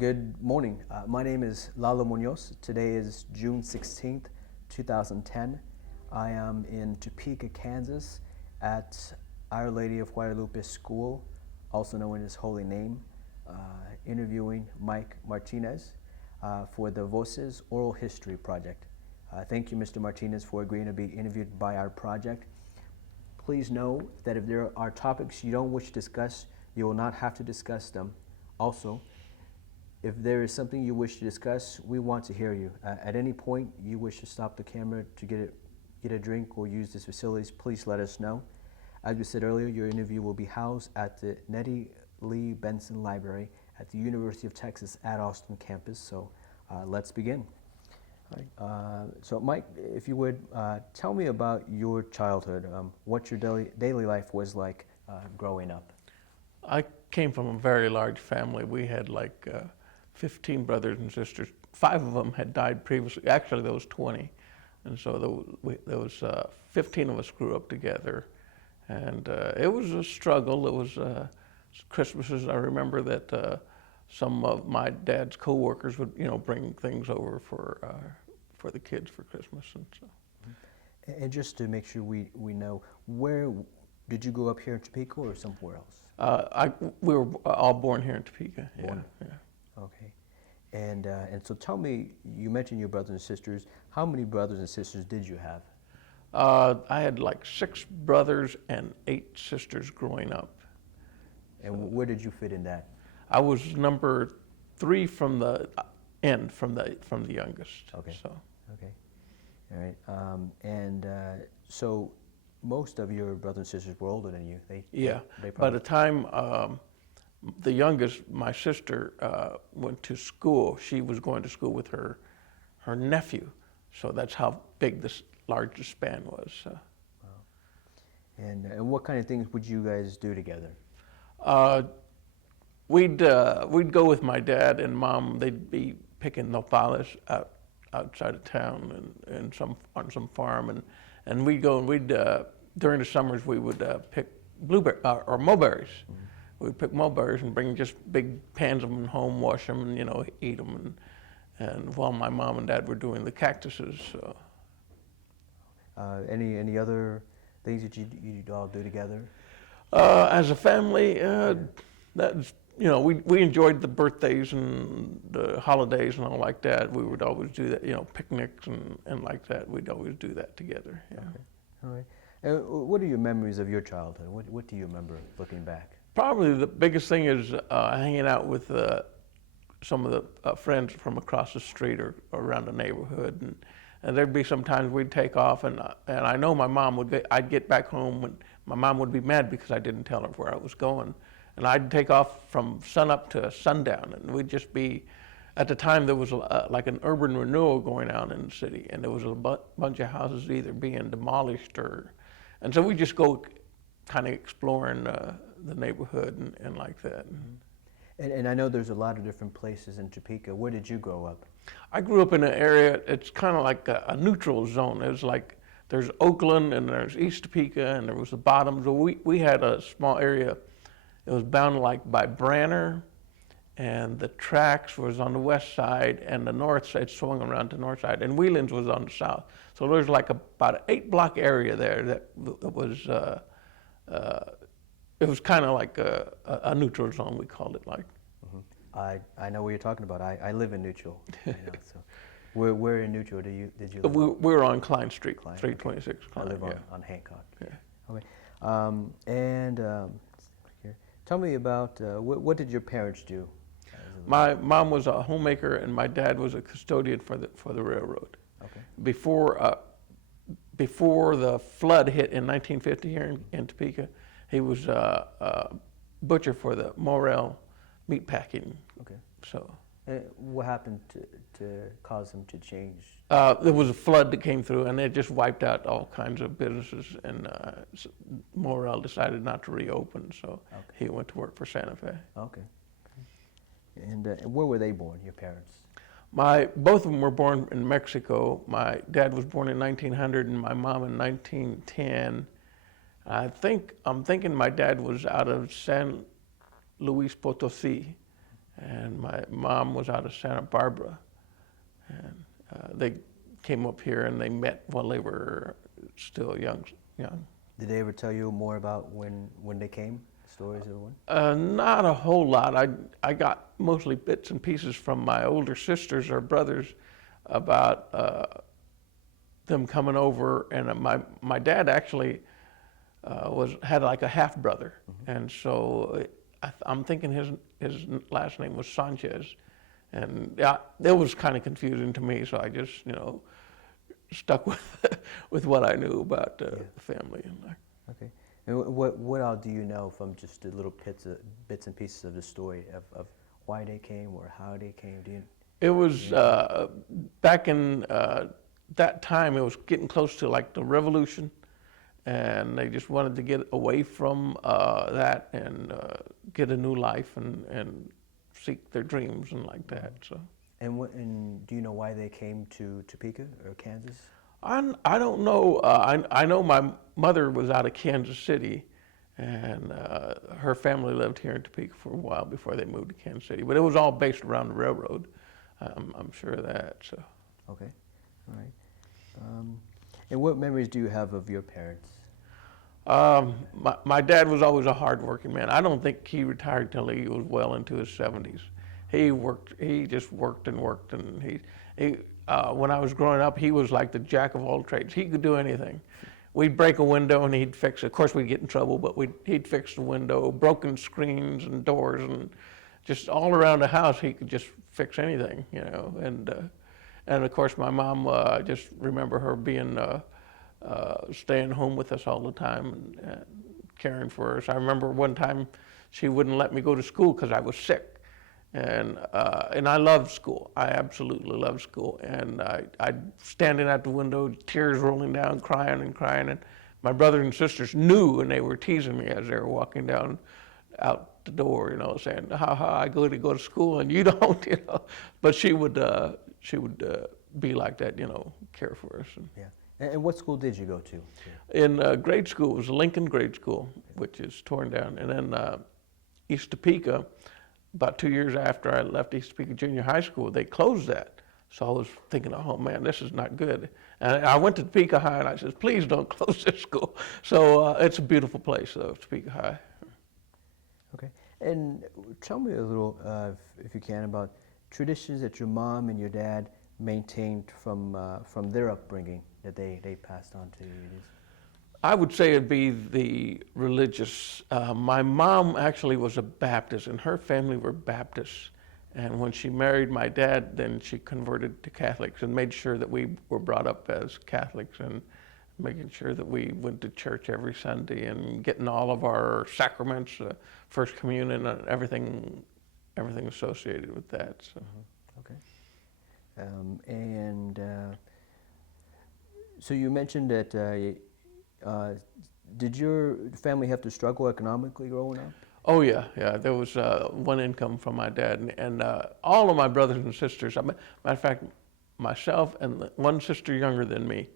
Good morning. My name is Lalo Munoz. Today is June 16th, 2010. I am in Topeka, Kansas at Our Lady of Guadalupe School, also known as Holy Name, interviewing Mike Martinez for the Voces Oral History Project. Thank you, Mr. Martinez, for agreeing to be interviewed by our project. Please know that if there are topics you don't wish to discuss, you will not have to discuss them. Also, if there is something you wish to discuss, we want to hear you. At any point you wish to stop the camera to get a drink or use these facilities, please let us know. As we said earlier, your interview will be housed at the Nettie Lee Benson Library at the University of Texas at Austin campus. So let's begin. So Mike, if you would, tell me about your childhood, what your daily life was like growing up. I came from a very large family. We had like 15 brothers and sisters. 5 of them had died previously. Actually, there was 20. And so there was 15 of us grew up together. And it was a struggle. It was Christmases. I remember that some of my dad's co-workers would, bring things over for the kids for Christmas. And so. And just to make sure we know, where did you grow up here in Topeka or somewhere else? We were all born here in Topeka. Born? Yeah. Okay. And so tell me, you mentioned your brothers and sisters. How many brothers and sisters did you have? I had like 6 brothers and 8 sisters growing up. And where did you fit in that? I was number 3 from the end, from the youngest. Okay. So. Okay. All right. So most of your brothers and sisters were older than you. By the time the youngest, my sister, went to school, she was going to school with her nephew. So that's how big this largest span was. Wow. And what kind of things would you guys do together? We'd go with my dad and mom. They'd be picking nopales outside of town and on some farm, and we'd go and during the summers we would pick blueberry or mulberries. Mm-hmm. We'd pick mulberries and bring just big pans of them home, wash them, and eat them, and while my mom and dad were doing the cactuses. So. Any other things that you'd all do together? As a family, we enjoyed the birthdays and the holidays and all like that. We would always do that, picnics and like that. We'd always do that together. Yeah. Okay. All right. What are your memories of your childhood? What do you remember looking back? Probably the biggest thing is hanging out with some of the friends from across the street or around the neighborhood, and there'd be some times we'd take off, and I know my mom I'd get back home, and my mom would be mad because I didn't tell her where I was going, and I'd take off from sunup to sundown, and we'd just be. At the time, there was like an urban renewal going on in the city, and there was a bunch of houses either being demolished and so we just go kind of exploring the neighborhood and like that. Mm-hmm. And I know there's a lot of different places in Topeka. Where did you grow up? I grew up in an area, it's kind of like a neutral zone. It was like, there's Oakland and there's East Topeka and there was the Bottoms. Well, we had a small area. It was bounded like by Branner, and the tracks was on the west side, and the north side swung around to the north side, and Wheelands was on the south. So there's like about an 8-block area there that was, it was kind of like a neutral zone, we called it like. Mm-hmm. I know what you're talking about. I live in neutral. So where in neutral did you live? We were on Klein Street, 326 okay. Klein. I live on Hancock. Yeah. Okay. Here, tell me about what did your parents do? My mom was a homemaker, and my dad was a custodian for the railroad. Okay. Before the flood hit in 1950 here in Topeka, he was a butcher for the Morel meat packing. Okay. So. What happened to cause him to change? There was a flood that came through, and it just wiped out all kinds of businesses, and Morel decided not to reopen, so he went to work for Santa Fe. Okay. And where were they born, your parents? Both of them were born in Mexico. My dad was born in 1900 and my mom in 1910. I'm thinking my dad was out of San Luis Potosi, and my mom was out of Santa Barbara, and they came up here and they met while they were still young. Did they ever tell you more about when they came? Stories of when? Not a whole lot. I got mostly bits and pieces from my older sisters or brothers about them coming over, and my dad actually had like a half brother, and so I'm thinking his last name was Sanchez, and yeah, it was kind of confusing to me, so I just stuck with what I knew about the family. Okay. And what all do you know from just the little bits and pieces of the story of why they came or how they came? It was back in that time. It was getting close to like the revolution, and they just wanted to get away from that and get a new life and seek their dreams and like that. So. And do you know why they came to Topeka or Kansas? I don't know. I know my mother was out of Kansas City, and her family lived here in Topeka for a while before they moved to Kansas City. But it was all based around the railroad. I'm sure of that. So. Okay, all right. And what memories do you have of your parents? My dad was always a hard-working man. I don't think he retired till he was well into his 70s. He worked. He just worked and worked, and he when I was growing up, he was like the jack of all trades. He could do anything. We'd break a window and he'd fix it. Of course, we'd get in trouble, but he'd fix the window, broken screens and doors, and just all around the house, he could just fix anything, And of course, my mom, just remember her being, staying home with us all the time and caring for us. I remember one time she wouldn't let me go to school because I was sick. And I loved school. I absolutely loved school. And I'd standing at the window, tears rolling down, crying and crying. And my brothers and sisters knew, and they were teasing me as they were walking down out the door, saying, "How I go to school and you don't," But she would be like that, care for us. Yeah. And what school did you go to? In grade school, it was Lincoln Grade School, which is torn down, and then East Topeka. About 2 years after I left East Topeka Junior High School, they closed that. So I was thinking, oh man, this is not good. And I went to Topeka High and I said, please don't close this school. So it's a beautiful place, though, Topeka High. Okay. And tell me a little, if you can, about traditions that your mom and your dad maintained from their upbringing that they passed on to you. I would say it'd be the religious. My mom actually was a Baptist, and her family were Baptists. And when she married my dad, then she converted to Catholics and made sure that we were brought up as Catholics and making sure that we went to church every Sunday and getting all of our sacraments, First Communion, and everything associated with that. So. Okay. So you mentioned that. Did your family have to struggle economically growing up? Oh yeah. There was one income from my dad, and all of my brothers and sisters. Matter of fact, myself and one sister younger than me,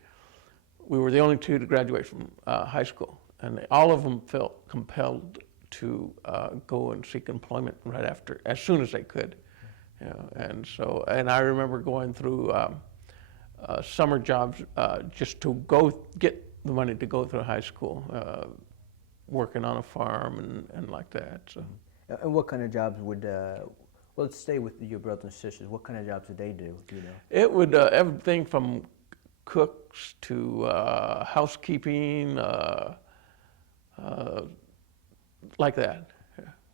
we were the only two to graduate from high school, and all of them felt compelled to go and seek employment right after, as soon as they could. And I remember going through summer jobs just to go get the money to go through high school, working on a farm and like that. So. And what kind of jobs would, let's stay with your brothers and sisters, what kind of jobs did they do you know? It would, everything from cooks to housekeeping, like that.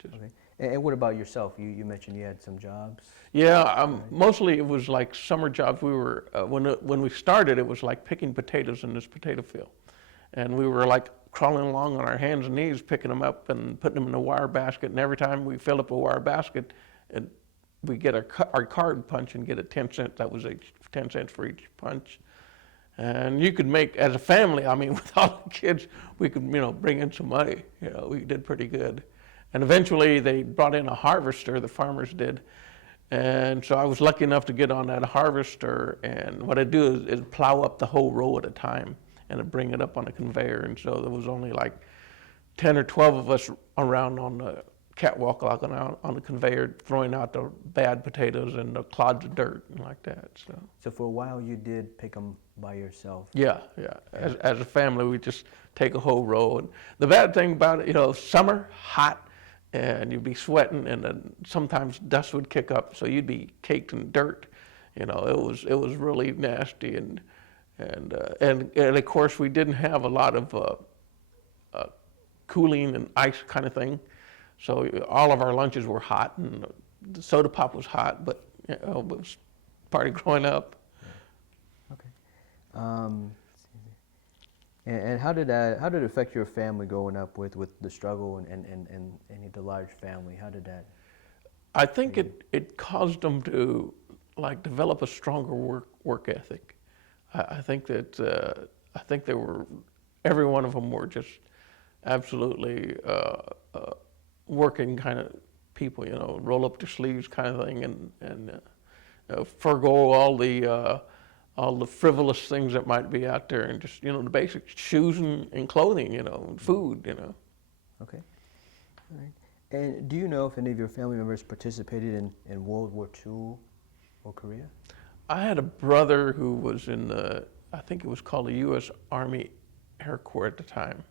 Okay. And what about yourself? You mentioned you had some jobs. Yeah, mostly it was like summer jobs. We were when we started, it was like picking potatoes in this potato field, and we were like crawling along on our hands and knees, picking them up and putting them in a wire basket. And every time we filled up a wire basket, we get our card punch and get 10 cents. That was 10 cents for each punch. And you could make, as a family, I mean, with all the kids, we could bring in some money. We did pretty good. And eventually they brought in a harvester, the farmers did. And so I was lucky enough to get on that harvester, and what I'd do is plow up the whole row at a time and I'd bring it up on a conveyor. And so there was only like 10 or 12 of us around on the catwalk like on the conveyor, throwing out the bad potatoes and the clods of dirt and like that. So for a while you did pick them by yourself. Yeah. As a family, we just take a whole row. And the bad thing about it, summer, hot, and you'd be sweating, and then sometimes dust would kick up, so you'd be caked in dirt. It was really nasty, and of course we didn't have a lot of cooling and ice kind of thing, so all of our lunches were hot, and the soda pop was hot, but it was part of growing up. Okay. And how did it affect your family growing up with the struggle and the large family? How did that? I think it caused them to develop a stronger work ethic. I think that they were, every one of them were just absolutely working kind of people, roll up their sleeves kind of thing, and forego all the frivolous things that might be out there, and just the basic shoes and clothing, and food, Okay. All right. And do you know if any of your family members participated in World War II or Korea? I had a brother who was in I think it was called the U.S. Army Air Corps at the time,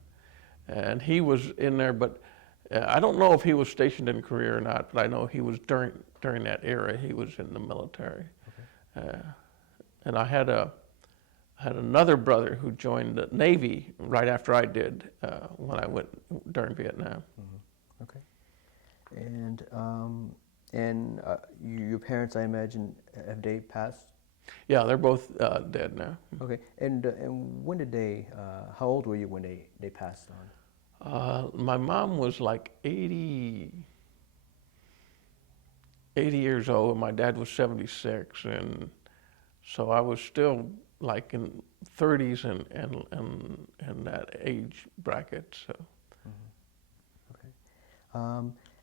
and he was in there, but I don't know if he was stationed in Korea or not, but I know he was during that era, he was in the military. Okay. And I had another brother who joined the Navy right after I did when I went during Vietnam. Mm-hmm. Okay. And your parents, I imagine, have they passed? Yeah, they're both dead now. Okay. And when did they? How old were you when they passed on? My mom was like 80 years old, and my dad was 76, and so I was still like in 30s and that age bracket. So. Mm-hmm. Okay.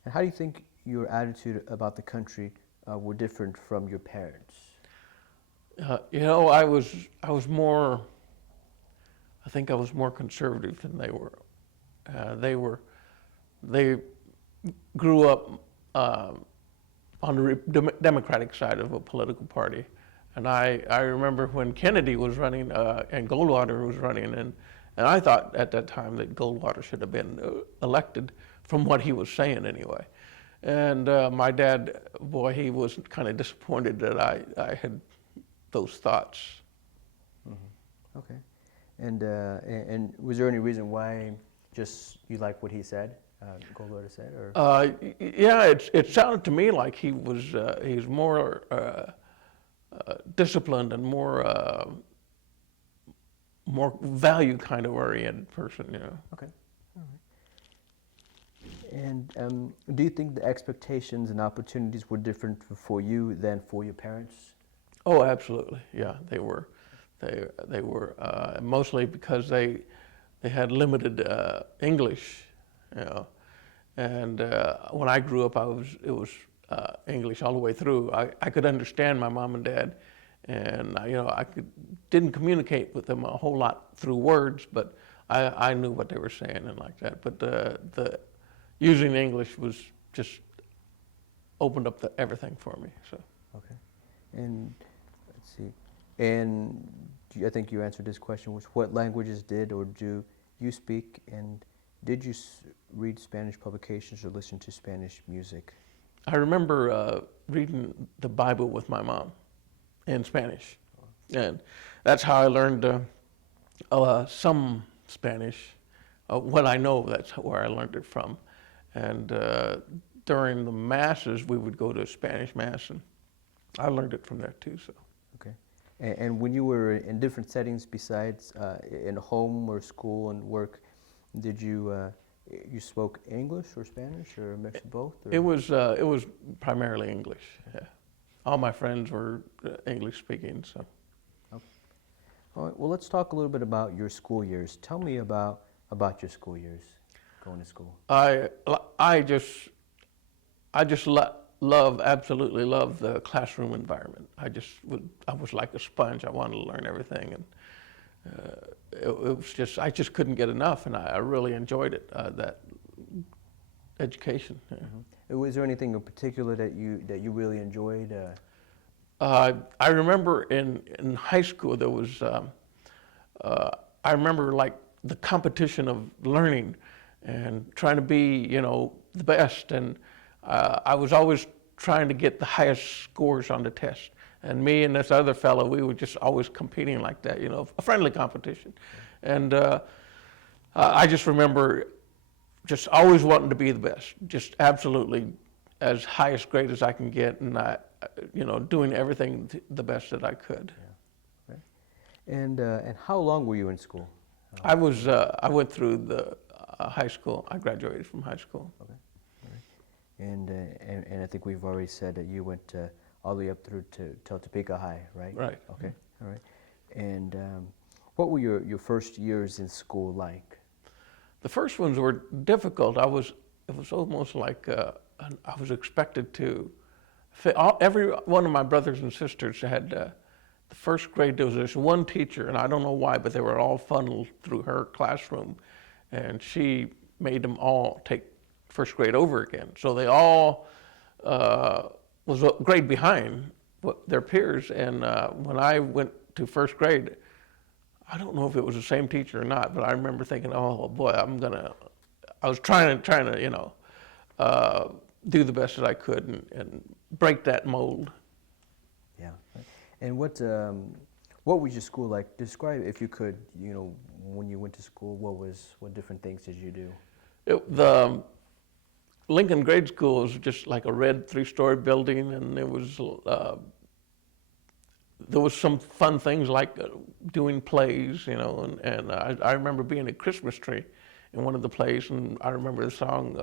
And how do you think your attitude about the country were different from your parents? I was more. I think I was more conservative than they were. They grew up on the Democratic side of a political party, and I remember when Kennedy was running and Goldwater was running, and I thought at that time that Goldwater should have been elected, from what he was saying anyway. And my dad, boy, he was kind of disappointed that I had those thoughts. Mm-hmm. Okay. And was there any reason why just you like what he said, Goldwater said, or? Yeah, it sounded to me like he's more disciplined and more value kind of oriented person, Okay. All right. And do you think the expectations and opportunities were different for you than for your parents? Oh, absolutely. Yeah, they were. They were mostly because they had limited English, And when I grew up, it was English all the way through. I could understand my mom and dad, and didn't communicate with them a whole lot through words, but I knew what they were saying and like that. But the using English was just opened up everything for me. So. Okay. And let's see. And I think you answered this question, was what languages did or do you speak, and did you read Spanish publications or listen to Spanish music? I remember reading the Bible with my mom in Spanish, and that's how I learned some Spanish. What I know, that's where I learned it from. And during the masses, we would go to a Spanish mass, and I learned it from there too. So. Okay. And when you were in different settings besides in home or school and work, did you spoke English or Spanish or a mix of both? Or? It was primarily English. Yeah. All my friends were English speaking. So. Okay. All right. Well, let's talk a little bit about your school years. Tell me about your school years, going to school. I just absolutely love the classroom environment. I was like a sponge. I wanted to learn everything, and it was just, I just couldn't get enough, and I really enjoyed it. That education. Yeah. Was there anything in particular that you really enjoyed? I remember in high school there was, I remember like the competition of learning and trying to be, the best. And I was always trying to get the highest scores on the test. And me and this other fellow, we were just always competing like that, a friendly competition. And I just remember just always wanting to be the best, just absolutely as highest grade as I can get, and doing everything the best that I could. Yeah. Right. And how long were you in school? I went through the high school. I graduated from high school. Okay. All right. And I think we've already said that you went all the way up through till Topeka High, right? Right. Okay. All right. And what were your first years in school like? The first ones were difficult. It was almost like I was expected to every one of my brothers and sisters had the first grade. There was this one teacher, and I don't know why, but they were all funneled through her classroom, and she made them all take first grade over again. So they all was a grade behind their peers. And when I went to first grade, I don't know if it was the same teacher or not, but I remember thinking, oh boy, I was trying to, do the best that I could and break that mold. Yeah. And what was your school like? Describe, if you could, when you went to school, what different things did you do? The Lincoln Grade School was just like a red 3-story building, and there was some fun things like doing plays, and I remember being a Christmas tree in one of the plays, and I remember the song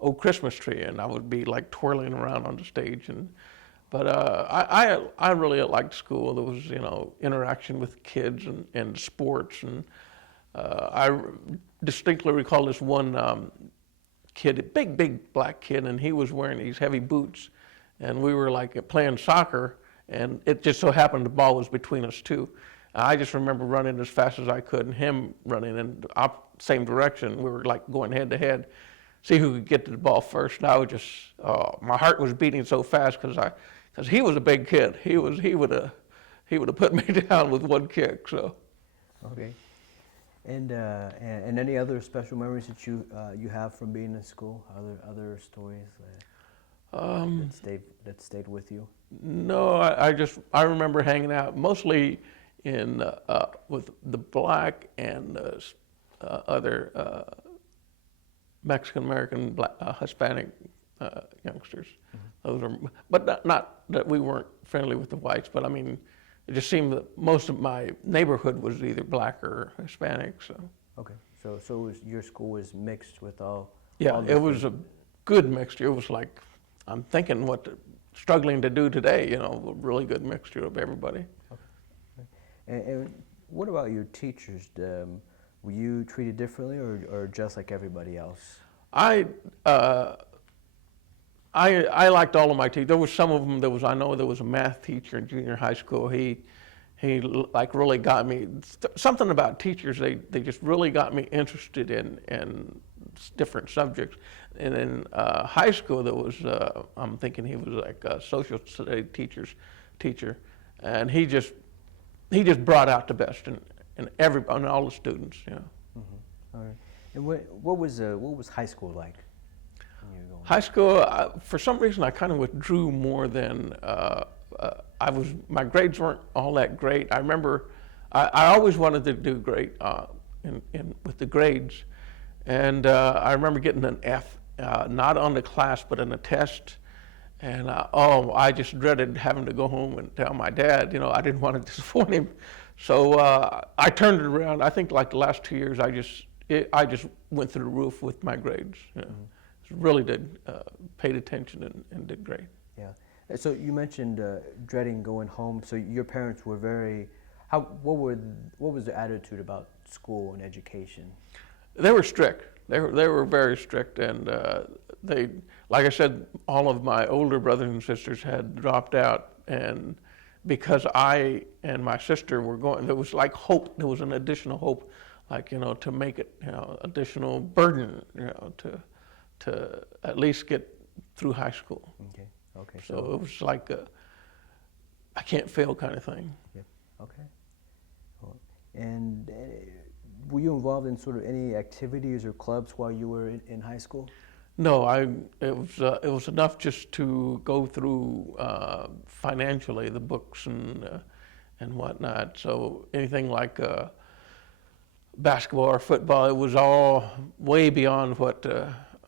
"Oh Christmas Tree," and I would be like twirling around on the stage. But I really liked school. There was interaction with kids and sports, and I distinctly recall this one kid, a big black kid, and he was wearing these heavy boots, and we were like playing soccer. And it just so happened the ball was between us two. I just remember running as fast as I could, and him running in the same direction. We were like going head to head, see who could get to the ball first. And I was just, my heart was beating so fast because he was a big kid. He would have put me down with one kick. So. Okay. And any other special memories that you have from being in school? Other stories that stayed with you? No, I remember hanging out mostly with the black and other Mexican American, Hispanic youngsters. Mm-hmm. Those are, but not that we weren't friendly with the whites. But I mean, it just seemed that most of my neighborhood was either black or Hispanic. So. Okay. So your school was mixed with all. Yeah, it was a good mixture. It was like, I'm thinking struggling to do today, a really good mixture of everybody. Okay. And what about your teachers? Were you treated differently or just like everybody else? I liked all of my teachers. There was some of them, I know there was a math teacher in junior high school. He like really got me, something about teachers, they just really got me interested in different subjects. And in high school, there was, I'm thinking he was like a social studies teacher, and he just brought out the best in all the students. Yeah. Mm-hmm. All right. And what was high school like? High school, for some reason, I kind of withdrew more than my grades weren't all that great. I remember I always wanted to do great with the grades, and I remember getting an F. Not on the class, but in a test. And I just dreaded having to go home and tell my dad, I didn't want to disappoint him. So I turned it around. I think like the last 2 years, I just went through the roof with my grades. Really paid attention and did great. Yeah. So you mentioned dreading going home. So your parents were what was their attitude about school and education? They were strict. They were very strict, and they, like I said, all of my older brothers and sisters had dropped out, and because I and my sister were going, there was like hope. There was an additional hope, like to make it, additional burden, to at least get through high school. Okay. Okay. So it was like a I can't fail kind of thing. Yeah. Okay. Well, and were you involved in sort of any activities or clubs while you were in high school? No, it was enough just to go through financially the books and whatnot. So anything like basketball or football, it was all way beyond what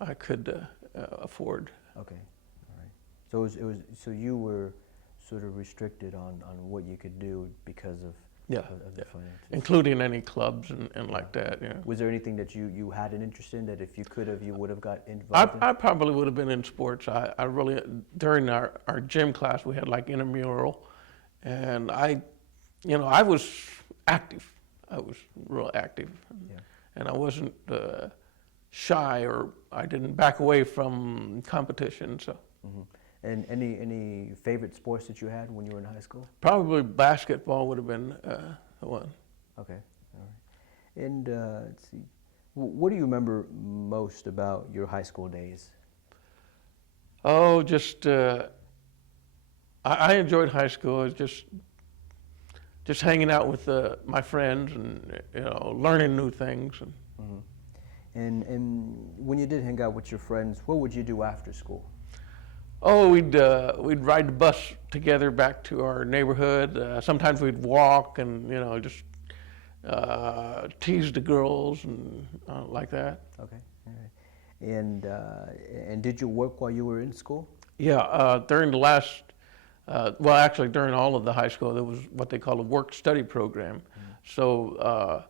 I could afford. Okay. All right. So so you were sort of restricted on what you could do because of Yeah, of the yeah. finances. Including any clubs and like that. Yeah. Was there anything that you had an interest in that if you could have, you would have got involved in? I probably would have been in sports. I really, during our gym class, we had like intramural, and I was active. I was real active, Yeah. and I wasn't shy, or I didn't back away from competition. So Hmm. And any favorite sports that you had when you were in high school? probably basketball would have been the one. Okay. All right. And let's see. What do you remember most about your high school days? Oh, just I enjoyed high school. It was just hanging out with my friends and learning new things. And Hmm. And when you did hang out with your friends, what would you do after school? oh, we'd ride the bus together back to our neighborhood. Sometimes we'd walk and just tease the girls and like that. Okay. All right. And did you work while you were in school? Yeah, during the last, well, actually during all of the high school, there was what they call a work-study program. So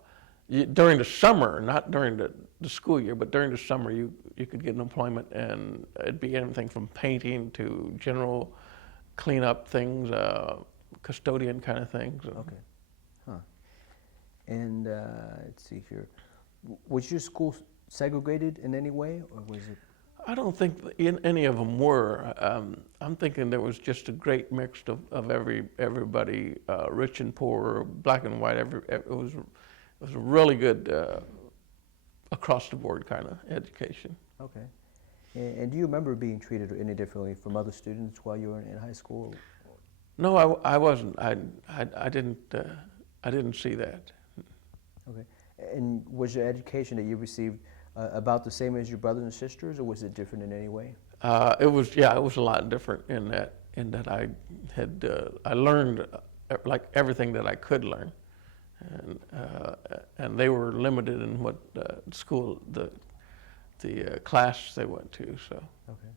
during the summer, not during the school year, but during the summer, you could get an employment, and it'd be anything from painting to general cleanup things, custodian kind of things. Okay. Huh. And let's see here. Was your school segregated in any way, or was it? I don't think any of them were. I'm thinking there was just a great mix of everybody, rich and poor, black and white. It was a really good across the board kind of education. Okay. And do you remember being treated any differently from other students while you were in high school? No, I wasn't. I didn't see that. Okay. And was your education that you received about the same as your brothers and sisters, or was it different in any way? It was a lot different in that I learned like everything that I could learn, and they were limited in what school the class they went to. So Okay.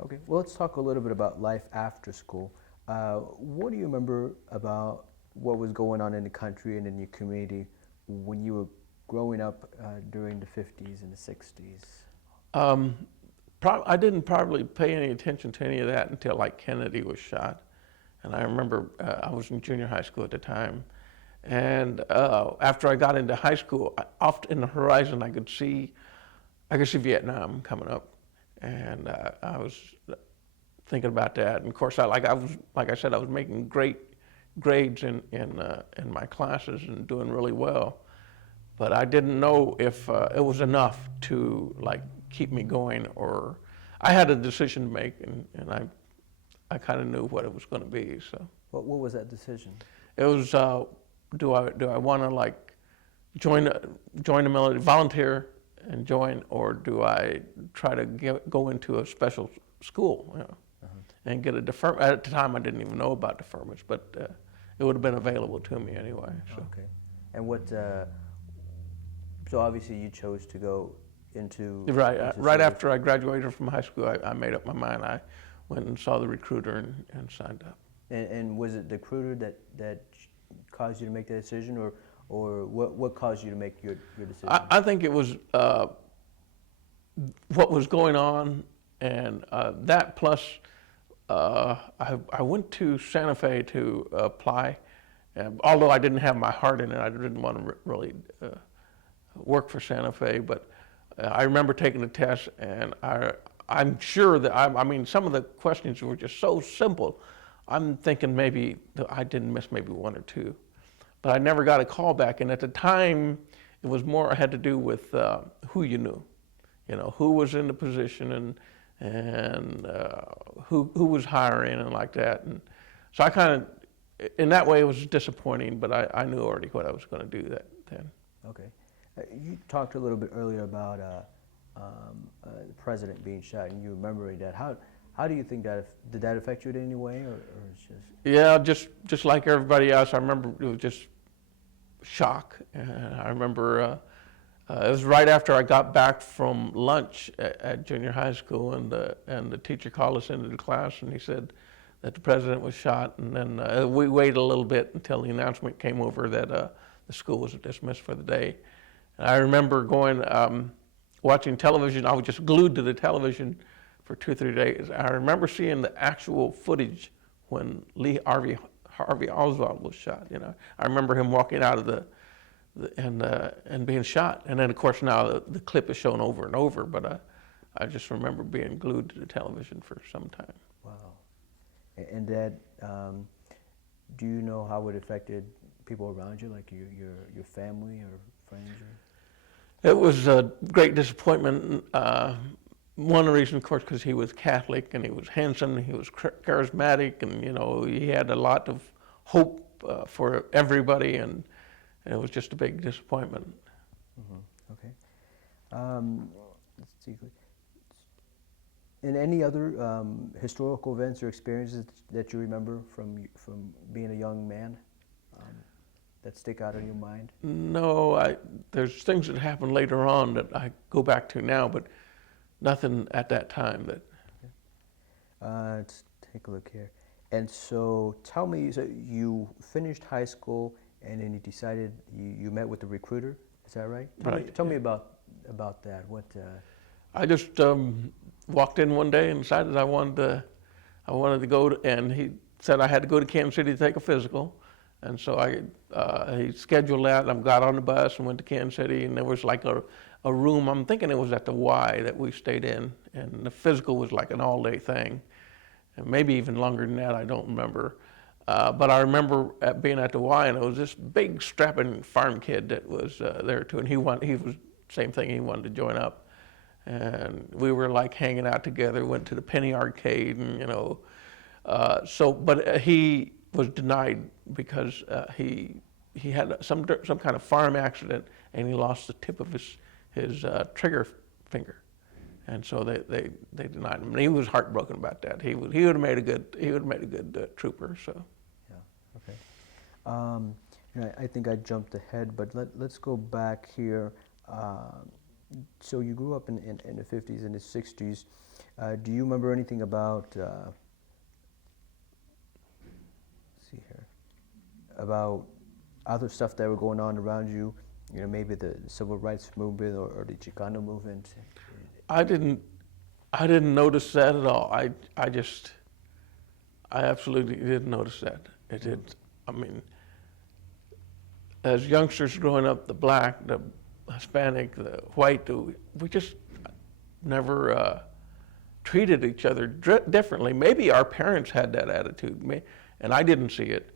Okay. Well, let's talk a little bit about life after school. What do you remember about what was going on in the country and in your community when you were growing up during the 50s and the 60s? I didn't probably pay any attention to any of that until like Kennedy was shot, and I remember I was in junior high school at the time, and after I got into high school, off in the horizon I could see Vietnam coming up, and I was thinking about that. And of course, like I said, I was making great grades in my classes and doing really well, but I didn't know if it was enough to like keep me going, or I had a decision to make, and I kind of knew what it was going to be. So What was that decision? it was do I want to like join the military, volunteer and join, or do I try to go into a special school, and get a deferment? At the time, I didn't even know about deferments, but it would have been available to me anyway. So. Okay. And what? So obviously you chose to go into Right, into right service. after I graduated from high school, I made up my mind. I went and saw the recruiter and signed up. And was it the recruiter that caused you to make that decision, or what caused you to make your decision? I think it was what was going on, and that plus I went to Santa Fe to apply, although I didn't have my heart in it. I didn't want to really work for Santa Fe, but I remember taking the test, and I'm sure that I mean some of the questions were just so simple. I'm thinking maybe I didn't miss maybe one or two, but I never got a call back. And at the time, it was more had to do with who you knew. who was in the position and who was hiring and like that. And so I kind of, in that way, it was disappointing, but I knew already what I was going to do then. Okay. You talked a little bit earlier about the president being shot, and you remembering that. How do you think did that affect you in any way, or it's just? Yeah, just like everybody else, I remember it was just shock. And I remember it was right after I got back from lunch at junior high school, and the teacher called us into the class, and he said that the president was shot. And then we waited a little bit until the announcement came over that the school was dismissed for the day. And I remember going watching television. I was just glued to the television for 2 or 3 days. I remember seeing the actual footage when Harvey Oswald was shot. I remember him walking out of and being shot. And then of course now the clip is shown over and over, but I just remember being glued to the television for some time. Wow. And that, do you know how it affected people around you, like your family or friends? It was a great disappointment. One reason, of course, because he was Catholic and he was handsome, he was charismatic, and he had a lot of hope for everybody, and it was just a big disappointment. Mm-hmm. Okay. Let's see. And any other historical events or experiences that you remember from being a young man that stick out in your mind? No, there's things that happened later on that I go back to now, but nothing at that time. Let's take a look here. And so tell me, so you finished high school and then you decided you met with the recruiter, is that right? Tell me about that. I just walked in one day and decided I wanted to go and he said I had to go to Kansas City to take a physical. And so he scheduled that, and I got on the bus and went to Kansas City, and there was like a room, I'm thinking it was at the Y that we stayed in, and the physical was like an all-day thing, and maybe even longer than that, I don't remember. But I remember being at the Y, and it was this big strapping farm kid that was there too, and he was same thing, he wanted to join up. And we were like hanging out together, went to the penny arcade, and but he was denied because he had some kind of farm accident, and he lost the tip of his trigger finger, and so they denied him. And he was heartbroken about that. He would have made a good trooper. So. Yeah. Okay. I think I jumped ahead, but let's go back here. So you grew up in the 50s and the 60s. Do you remember anything about? See here, about other stuff that were going on around you, maybe the civil rights movement or the Chicano movement? I didn't notice that at all. I absolutely didn't notice that. It did. I mean, as youngsters growing up, the black, the Hispanic, the white, we just never treated each other differently. Maybe our parents had that attitude, and I didn't see it.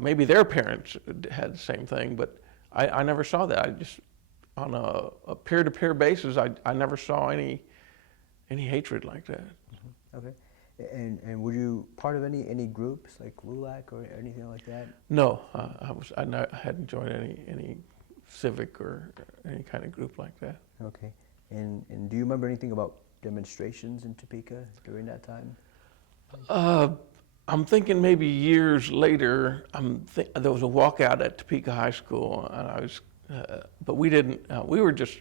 Maybe their parents had the same thing, but I never saw that. I just, on a peer-to-peer basis, I never saw any hatred like that. Mm-hmm. Okay. And were you part of any groups like LULAC or anything like that? No, I hadn't joined any civic or any kind of group like that. Okay. And do you remember anything about demonstrations in Topeka during that time? I'm thinking maybe years later. There was a walkout at Topeka High School, and but we didn't. We were just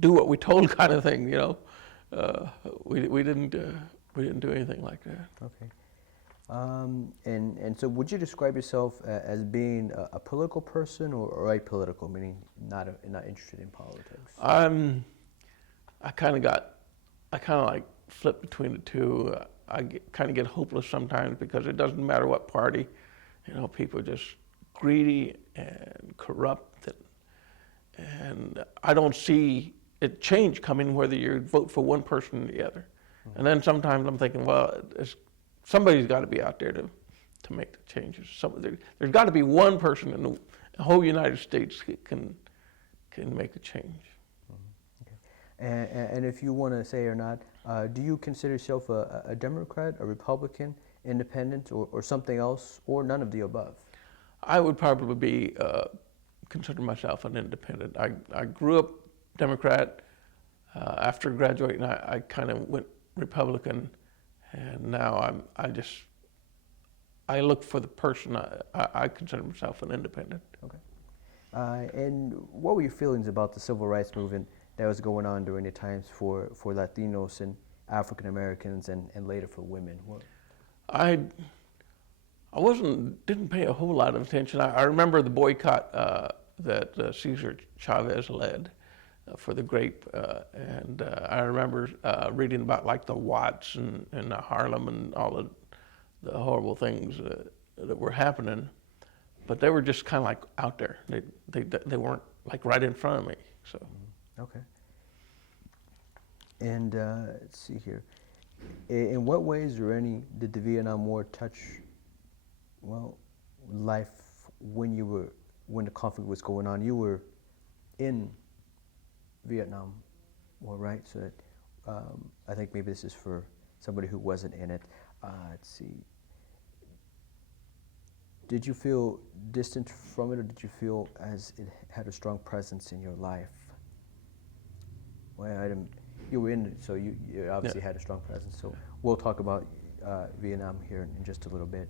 do what we told kind of thing, We didn't do anything like that. Okay. And so, would you describe yourself as being a political person or apolitical, meaning not interested in politics? I kind of like flip between the two. I kind of get hopeless sometimes because it doesn't matter what party, people are just greedy and corrupt, and I don't see it change coming whether you vote for one person or the other. Mm-hmm. And then sometimes I'm thinking, well, somebody's got to be out there to make the changes. There's got to be one person in the whole United States can make a change. Mm-hmm. Okay. And if you want to say or not, do you consider yourself a Democrat, a Republican, independent, or something else, or none of the above? I would probably be consider myself an independent. I grew up Democrat. After graduating, I kind of went Republican, and now I look for the person. I consider myself an independent. Okay. And what were your feelings about the civil rights movement that was going on during the times for Latinos and African Americans and later for women? I didn't pay a whole lot of attention. I remember the boycott that Cesar Chavez led for the grape, and I remember reading about like the Watts and Harlem and all the horrible things that were happening, but they were just kind of like out there. They weren't like right in front of me. So. Okay. And let's see here. In what ways or any did the Vietnam War touch, well, life when the conflict was going on? You were in Vietnam War, right? So I think maybe this is for somebody who wasn't in it. Let's see. Did you feel distant from it, or did you feel as it had a strong presence in your life? Well, you were in it, so you obviously had a strong presence. So we'll talk about Vietnam here in just a little bit.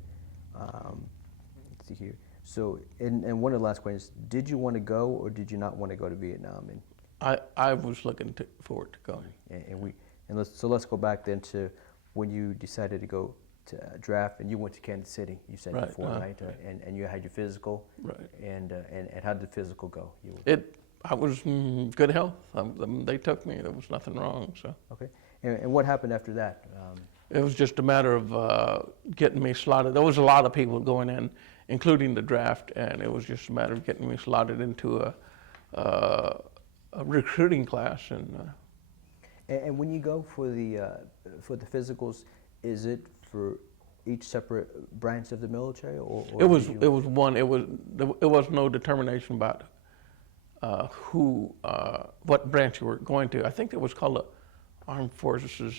Let's see here. So, and one of the last questions: did you want to go, or did you not want to go to Vietnam? And I was looking forward to going. And let's go back then to when you decided to go to draft, and you went to Kansas City. You said Right, before, right? right. And you had your physical. Right. And how did the physical go? I was in good health. They took me. There was nothing wrong. So. Okay. And what happened after that? It was just a matter of getting me slotted. There was a lot of people going in, including the draft, and it was just a matter of getting me slotted into a recruiting class. And when you go for the physicals, is it for each separate branch of the military, or it was one. It was no determination about what branch you were going to. I think it was called the Armed Forces.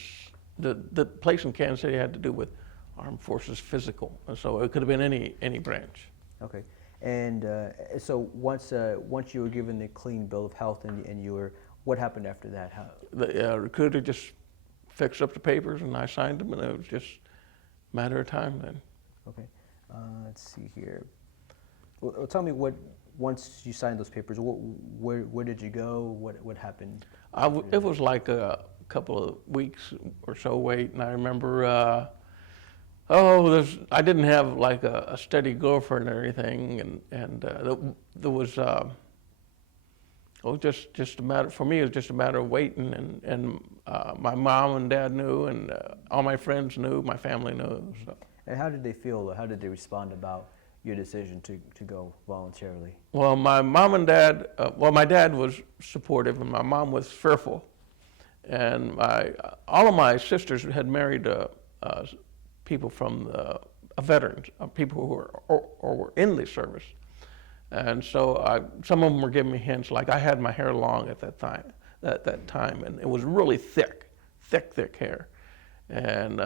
The place in Kansas City had to do with Armed Forces physical, and so it could have been any branch. Okay. And so once you were given the clean bill of health and you were, what happened after that? The recruiter just fixed up the papers and I signed them, and it was just a matter of time then. Okay. Let's see here. Well, tell me once you signed those papers, where did you go? What happened? It was like a couple of weeks or so wait, and I remember I didn't have like a steady girlfriend or anything, and there was just a matter for me. It was just a matter of waiting, and my mom and dad knew, and all my friends knew, my family knew. So. And how did they feel, or how did they respond about your decision to go voluntarily? Well, my mom and dad, my dad was supportive, and my mom was fearful, and all of my sisters had married people from veterans, people who were in the service. And so some of them were giving me hints, like I had my hair long at that time, and it was really thick hair. And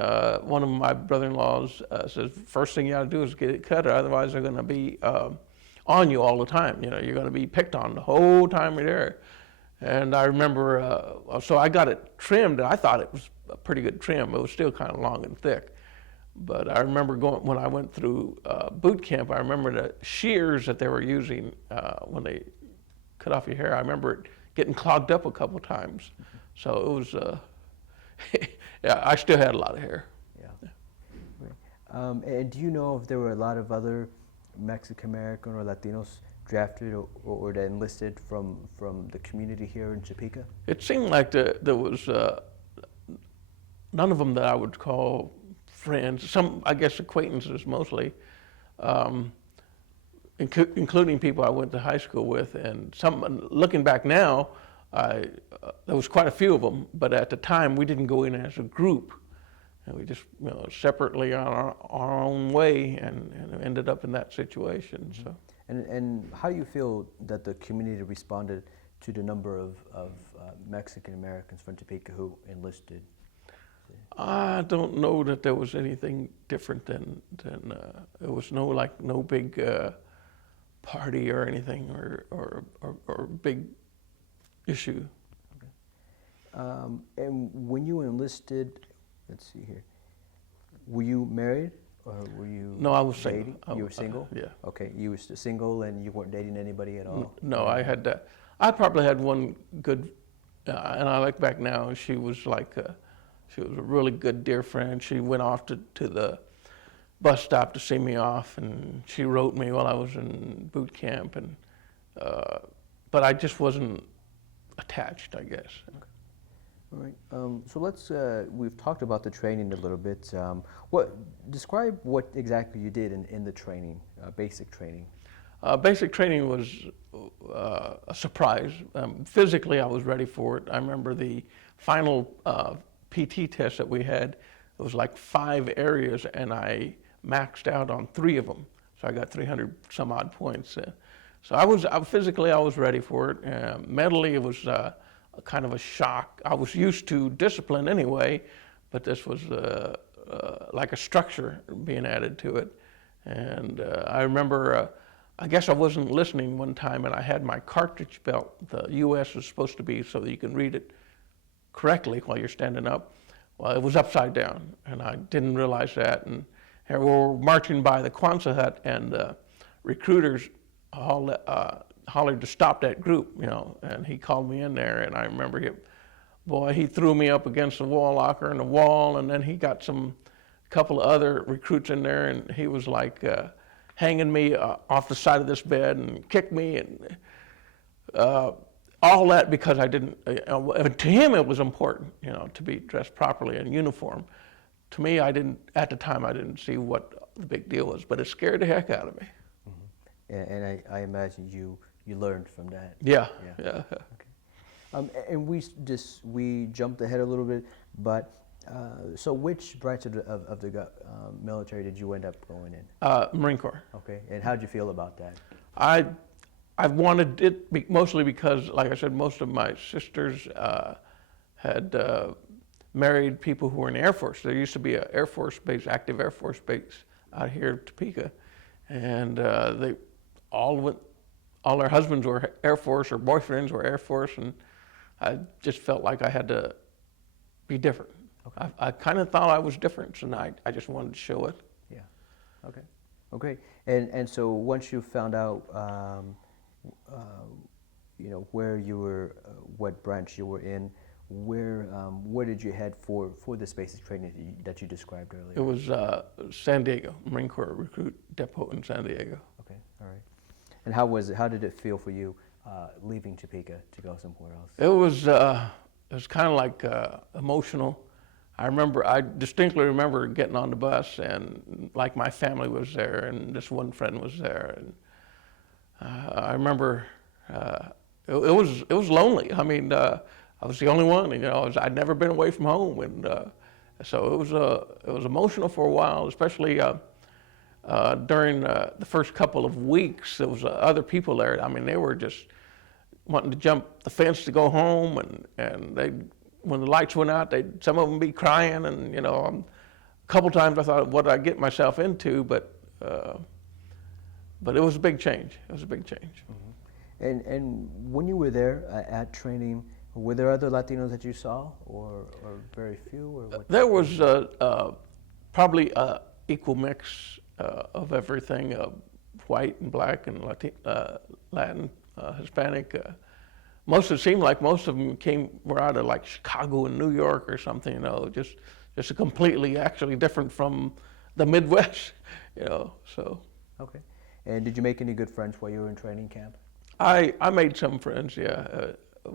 one of my brother-in-laws says, first thing you ought to do is get it cut, otherwise they're going to be on you all the time. You know, you're going to be picked on the whole time you're there. And I remember, so I got it trimmed, and I thought it was a pretty good trim. It was still kind of long and thick. But I remember when I went through boot camp, I remember the shears that they were using when they cut off your hair. I remember it getting clogged up a couple times. So it was, yeah, I still had a lot of hair. Yeah. And do you know if there were a lot of other Mexican American or Latinos drafted or that enlisted from the community here in Topeka? It seemed like there was none of them that I would call friends. Some, I guess, acquaintances mostly, including people I went to high school with. And some, looking back now, there was quite a few of them. But at the time, we didn't go in as a group, and we just separately on our own way, and ended up in that situation. Mm-hmm. So. And how do you feel that the community responded to the number of Mexican Americans from Topeka who enlisted? I don't know that there was anything different than it was no big party or anything or big issue. And when you enlisted, let's see here, were you married or were you No, I was dating? single. You were single? Yeah. Okay, you were single and you weren't dating anybody at all? No, I probably had one good, and I look back now, she was she was a really good dear friend. She went off to the bus stop to see me off, and she wrote me while I was in boot camp, and but I just wasn't attached, I guess. Okay. All right. So let's. We've talked about the training a little bit. Describe what exactly you did in the training, basic training. Basic training was a surprise. Physically, I was ready for it. I remember the final PT test that we had. It was like 5 areas, and I maxed out on 3 of them. So I got 300 some odd points. So physically I was ready for it. Mentally, it was kind of a shock. I was used to discipline anyway, but this was like a structure being added to it. And I remember, I guess I wasn't listening one time, and I had my cartridge belt. The U.S. is supposed to be so that you can read it correctly while you're standing up. Well, it was upside down, and I didn't realize that. And we were marching by the Kwanzaa hut, and recruiters hollered to stop that group, and he called me in there, and I remember he threw me up against the wall locker in the wall, and then he got couple of other recruits in there, and he was like hanging me off the side of this bed and kicked me, and all that because I didn't, to him it was important, to be dressed properly in uniform. To me, at the time I didn't see what the big deal was, but it scared the heck out of me. Mm-hmm. And I imagine you learned from that. Yeah. Okay. And we jumped ahead a little bit, but so which branch of the military did you end up going in? Marine Corps. Okay. And how did you feel about that? I wanted it mostly because, like I said, most of my sisters had married people who were in the Air Force. There used to be an Air Force base, active Air Force base out here in Topeka, and they all their husbands were Air Force or boyfriends were Air Force, and I just felt like I had to be different. Okay. I kind of thought I was different, so I just wanted to show it. Yeah. Okay. Okay. And so once you found out, where you were, what branch you were in, where did you head for this basic training that you described earlier? It was San Diego, Marine Corps Recruit Depot in San Diego. Okay. All right. And how was it? How did it feel for you leaving Topeka to go somewhere else? It was kind of like emotional. I distinctly remember getting on the bus, and like my family was there, and this one friend was there, and I remember it was lonely. I mean, I was the only one, I'd never been away from home, and so it was emotional for a while, especially during the first couple of weeks. There was other people there. I mean, they were just wanting to jump the fence to go home, and when the lights went out, some of them be crying, and a couple times I thought, what did I get myself into? But it was a big change. It was a big change. Mm-hmm. And when you were there at training, were there other Latinos that you saw, or very few, or what? There was probably an equal mix of everything, white and black and Latin, Hispanic. It seemed like most of them were out of like Chicago and New York or something, just a completely actually different from the Midwest, so. Okay. And did you make any good friends while you were in training camp? I made some friends, yeah. It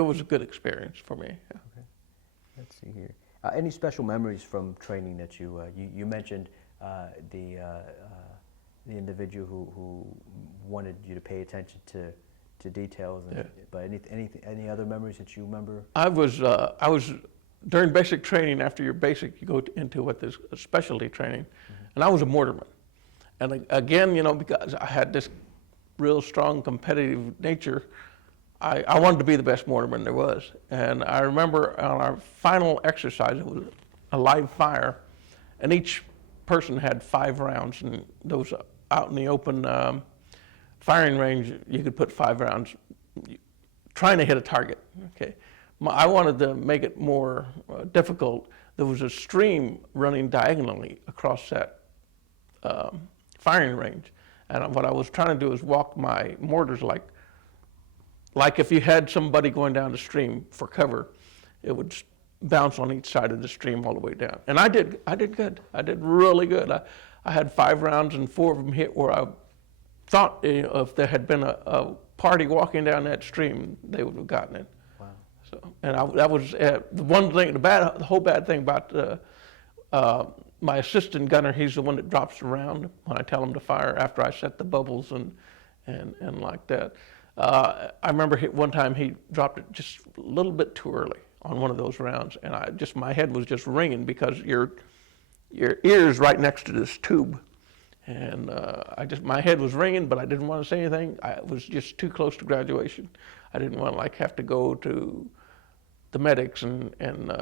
was a good experience for me. Yeah. Okay. Let's see here. Any special memories from training that you mentioned the individual who wanted you to pay attention to details, Yeah. But any other memories that you remember? I was during basic training. After your basic, you go into what this specialty training, and I was a mortarman. And again, because I had this real strong competitive nature, I wanted to be the best mortarman there was. And I remember on our final exercise, it was a live fire, and each person had 5 rounds, and those out in the open firing range, you could put 5 rounds trying to hit a target. Okay, I wanted to make it more difficult. There was a stream running diagonally across that firing range, and what I was trying to do is walk my mortars like if you had somebody going down the stream for cover, it would bounce on each side of the stream all the way down. And I did good. I did really good. I had 5 rounds and 4 of them hit where I thought if there had been a party walking down that stream, they would have gotten it. Wow. So, and that was the one thing. The whole bad thing about my assistant gunner, he's the one that drops the round when I tell him to fire after I set the bubbles and like that. I remember one time he dropped it just a little bit too early on one of those rounds, and my head was just ringing because your ear's right next to this tube, and my head was ringing, but I didn't want to say anything. I was just too close to graduation. I didn't want to have to go to the medics and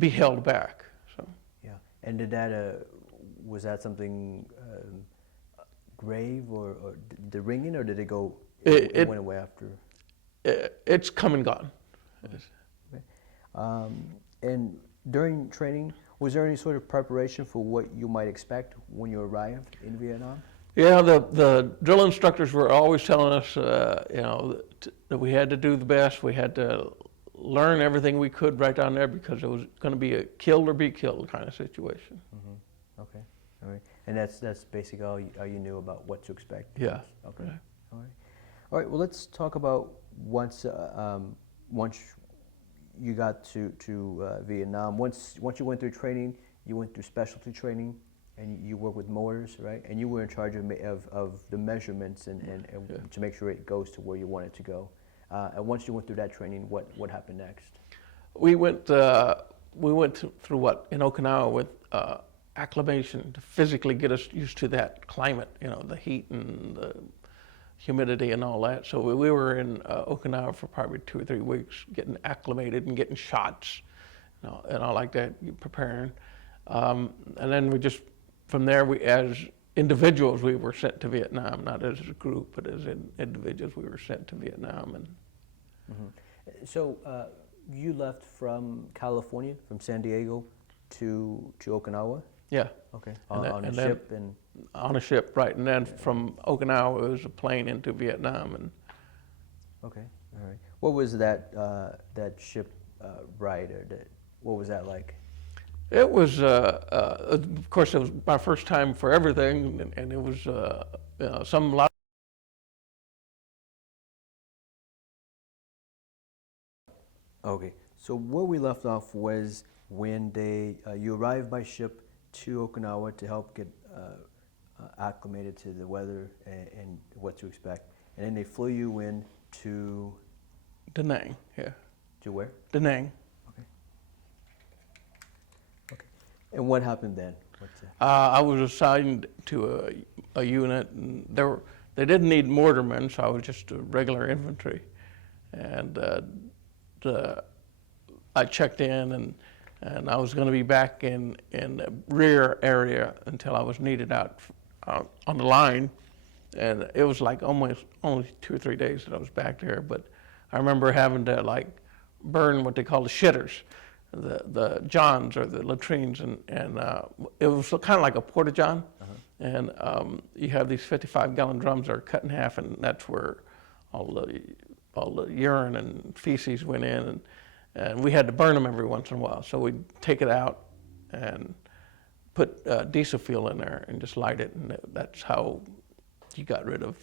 be held back. So yeah, and was that something grave or the ringing, or did it go? It went away after. It's come and gone. Okay. And during training, was there any sort of preparation for what you might expect when you arrived in Vietnam? Yeah, the drill instructors were always telling us, that we had to do the best. We had to learn everything we could right down there because it was going to be a kill or be killed kind of situation. Mm-hmm. Okay. All right. And that's basically all you knew about what to expect. Yeah. Okay. Yeah. All right. All right. Well, let's talk about once you got to Vietnam. Once you went through training, you went through specialty training, and you work with mortars, right? And you were in charge of the measurements and Yeah. to make sure it goes to where you want it to go. And once you went through that training, what happened next? We went through what in Okinawa with acclimation to physically get us used to that climate, the heat and the humidity and all that. So we were in Okinawa for probably 2 or 3 weeks, getting acclimated and getting shots, and all like that, preparing. And then from there, as individuals, we were sent to Vietnam, not as a group, but as individuals, we were sent to Vietnam. And mm-hmm. So you left from California, from San Diego, to Okinawa? yeah. Okay. On a ship and. On a ship, right, and then from Okinawa, it was a plane into Vietnam, and. Okay, all right. What was that ship ride, or what was that like? It was, of course, it was my first time for everything, and it was some lot. Okay, so where we left off was when you arrived by ship to Okinawa to help get acclimated to the weather and what to expect, and then they flew you in to Da Nang, yeah. To where? Da Nang. Okay. Okay. And what happened then? I was assigned to a unit, and they didn't need mortarmen, so I was just a regular infantry, and I checked in, and I was going to be back in the rear area until I was needed out on the line, and it was like almost only 2 or 3 days that I was back there. But I remember having to burn what they call the shitters, the johns or the latrines, and it was kind of like a porta-john, and you have these 55-gallon drums that are cut in half, and that's where all the urine and feces went in, and we had to burn them every once in a while. So we'd take it out and put diesel fuel in there and just light it, and that's how you got rid of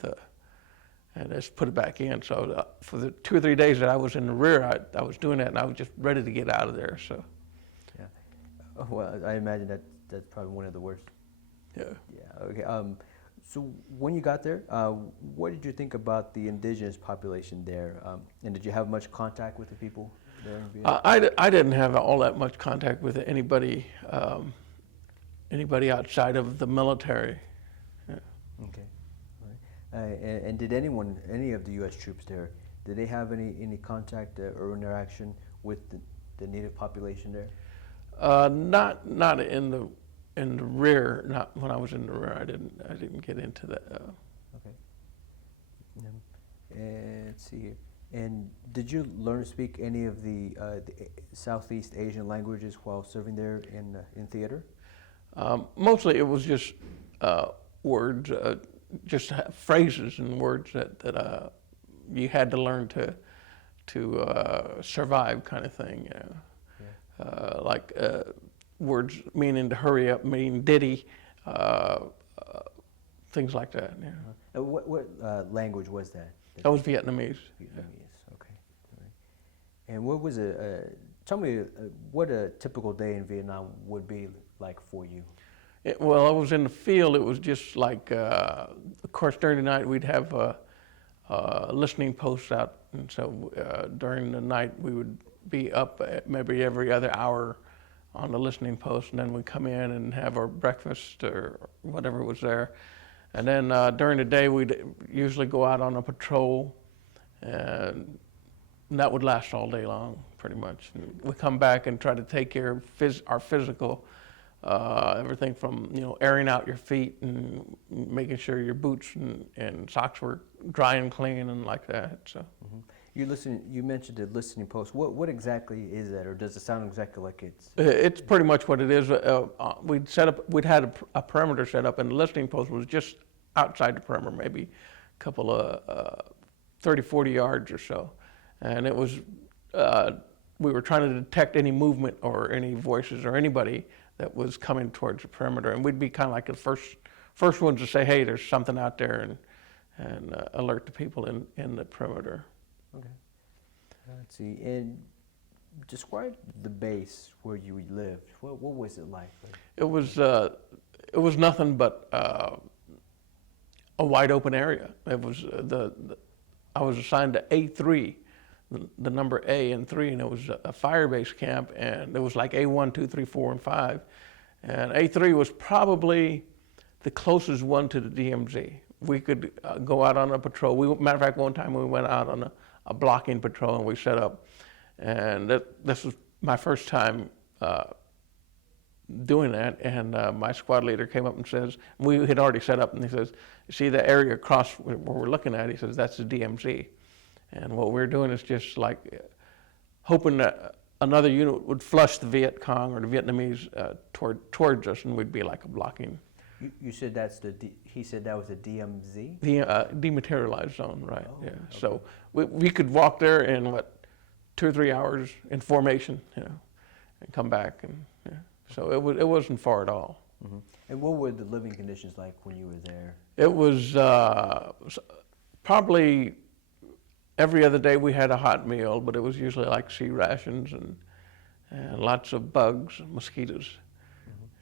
and just put it back in. So for the 2 or 3 days that I was in the rear, I was doing that, and I was just ready to get out of there. So. Yeah. Oh, well, I imagine that's probably one of the worst. Yeah. Yeah. Okay. So when you got there, what did you think about the indigenous population there? And did you have much contact with the people there in Vietnam? I didn't have all that much contact with anybody outside of the military. Yeah. Okay. All right. And did any of the U.S. troops there Did they have any contact or interaction with the native population there? Not in the rear. Not when I was in the rear. I didn't get into that. Okay. And let's see here. And did you learn to speak any of the Southeast Asian languages while serving there in theater? Mostly it was just words, just phrases and words that you had to learn to survive, kind of thing. Like words meaning to hurry up, meaning diddy, things like that. Yeah. What language was that? That was Vietnamese. Vietnamese. Okay. All right. And what was tell me what a typical day in Vietnam would be like for you. Well, I was in the field. It was just like, of course, during the night we'd have listening posts out, and so during the night we would be up maybe every other hour on the listening post, and then we'd come in and have our breakfast or whatever was there. And then during the day, we'd usually go out on a patrol, and that would last all day long, pretty much. And we'd come back and try to take care of our physical, everything from airing out your feet and making sure your boots and socks were dry and clean and like that. So. Mm-hmm. You mentioned the listening post. What exactly is that, or does it sound exactly like it's? It's pretty much what it is. We'd had a perimeter set up, and the listening post was just outside the perimeter, maybe a couple of 30, 40 yards or so. And it was, we were trying to detect any movement or any voices or anybody that was coming towards the perimeter. And we'd be kind of like the first ones to say, hey, there's something out there, and alert the people in the perimeter. Okay. Let's see. And describe the base where you lived. What was it like? It was nothing but a wide open area. It was I was assigned to A3, the number A and 3, and it was a fire base camp, and it was like A1, 2, 3, 4, and 5. And A3 was probably the closest one to the DMZ. We could go out on a patrol. Matter of fact, one time we went out on a blocking patrol, and we set up. And this was my first time doing that. And my squad leader came up and says, we had already set up, and he says, you see the area across where we're looking at? He says, that's the DMZ. And what we're doing is just like hoping that another unit would flush the Viet Cong or the Vietnamese towards us, and we'd be like a blocking. You said he said that was a DMZ? The dematerialized zone, right? Oh, yeah. okay. So we could walk there in 2 or 3 hours in formation, and come back, and so it wasn't far at all. Mm-hmm. And what were the living conditions like when you were there? It was probably every other day we had a hot meal, but it was usually like sea rations and lots of bugs, mosquitoes.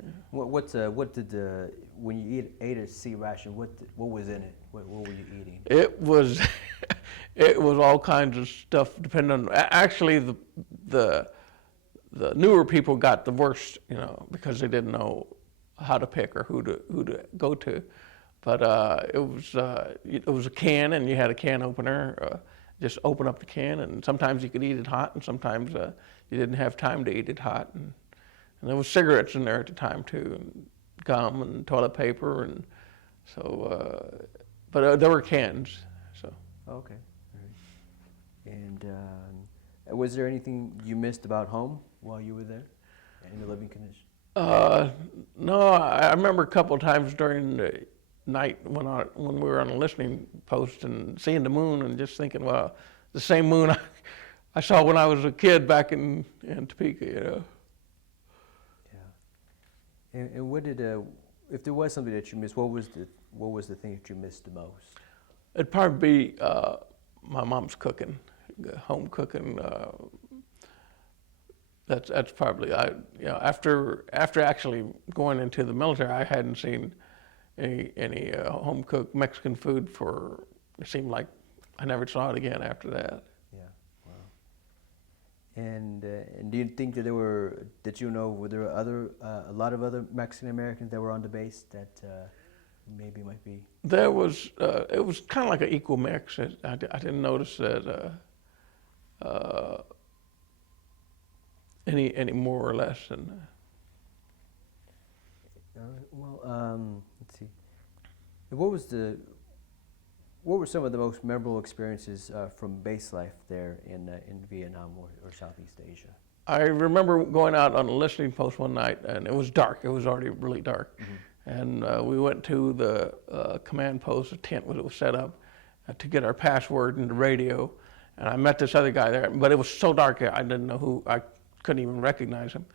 Mm-hmm. What did when you ate a sea ration? What was in it? What were you eating? It was it was all kinds of stuff. Depending on actually the newer people got the worst, because they didn't know how to pick or who to go to. But it was a can, and you had a can opener. Just open up the can, and sometimes you could eat it hot, and sometimes you didn't have time to eat it hot. And there was cigarettes in there at the time too, and gum and toilet paper, and so. But there were cans. So. Okay. Right. And was there anything you missed about home while you were there, in the living condition? No, I remember a couple of times during the night when we were on a listening post and seeing the moon and just thinking, well, the same moon I saw when I was a kid back in Topeka, Yeah. And what did if there was something that you missed, what was the thing that you missed the most? It'd probably be my mom's cooking, home cooking. That's probably after actually going into the military, I hadn't seen any home cooked Mexican food for, it seemed like I never saw it again after that. Yeah, wow. And do you think that were there a lot of other Mexican Americans that were on the base that maybe might be? There was, it was kind of like an equal mix. I didn't notice that uh, any more or less than. Well, let's see. What was the what were some of the most memorable experiences from base life there in Vietnam or Southeast Asia? I remember going out on a listening post one night, and it was dark. It was already really dark. And we went to the command post, a tent where it was set up, to get our password and the radio. And I met this other guy there, but it was so dark I didn't know who, I couldn't even recognize him.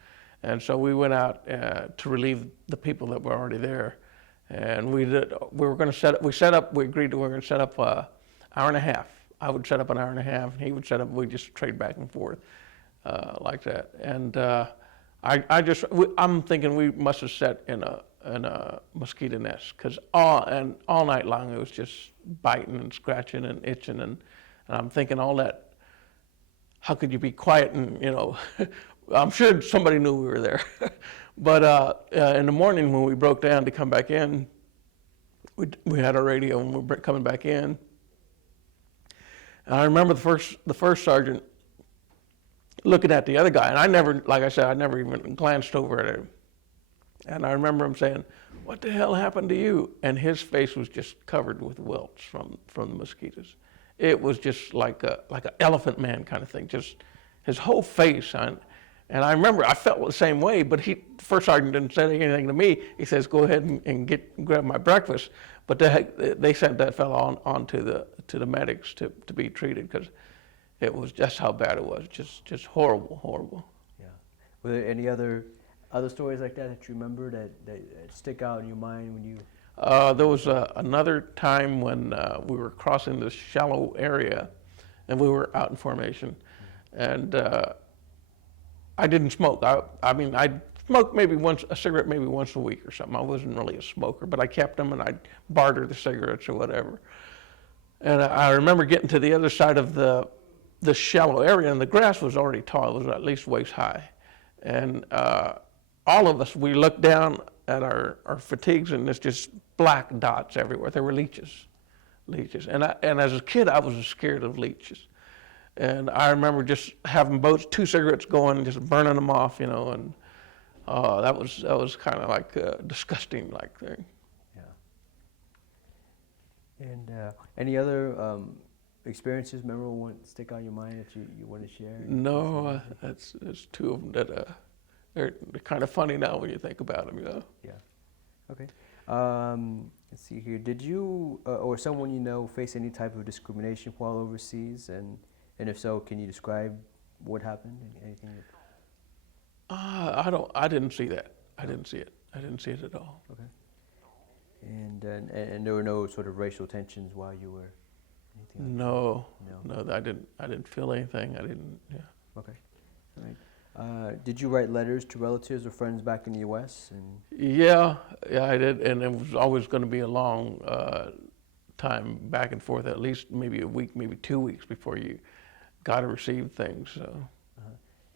And so we went out to relieve the people that were already there. And we were going to we agreed we were going to set up an hour and a half. I would set up an hour and a half, and he would set up, we'd just trade back and forth like that. And I'm thinking we must have sat in a mosquito nest, because all night long it was just biting and scratching and itching, and I'm thinking all that, how could you be quiet and, I'm sure somebody knew we were there. But in the morning when we broke down to come back in, we had our radio and we were coming back in. And I remember the first sergeant looking at the other guy, and I never, like I said, I never even glanced over at him. And I remember him saying, "What the hell happened to you?" And his face was just covered with welts from the mosquitoes. It was just like an elephant man kind of thing, just his whole face. And I remember I felt the same way, but the first sergeant didn't say anything to me. He says, "Go ahead and grab my breakfast." But they sent that fellow on to the medics to be treated, because it was just how bad it was, just horrible. Yeah. Were there any other stories like that you remember that stick out in your mind when you? There was another time when we were crossing this shallow area, and we were out in formation, and I didn't smoke. I mean, I smoked a cigarette maybe once a week or something. I wasn't really a smoker, but I kept them, and I'd barter the cigarettes or whatever. And I remember getting to the other side of the shallow area, and the grass was already tall. It was at least waist high. And all of us, we looked down at our fatigues, and there's just black dots everywhere. There were leeches. And as a kid, I was scared of leeches. And I remember just having two cigarettes going, and just burning them off, and that was kind of like a disgusting like thing. Yeah. And any other experiences, memorable ones stick out in your mind that you want to share? No, there's two of them that they're kind of funny now when you think about them, Yeah. Okay. Let's see here. Did you or someone you know face any type of discrimination while overseas? And if so, can you describe what happened? Anything? I didn't see that. I didn't see it. I didn't see it at all. Okay. And there were no sort of racial tensions while you were. No, I didn't feel anything. I didn't. Yeah. Okay. All right. Did you write letters to relatives or friends back in the U.S.? Yeah, I did, and it was always going to be a long time back and forth, at least maybe a week, maybe 2 weeks before you got to receive things. So.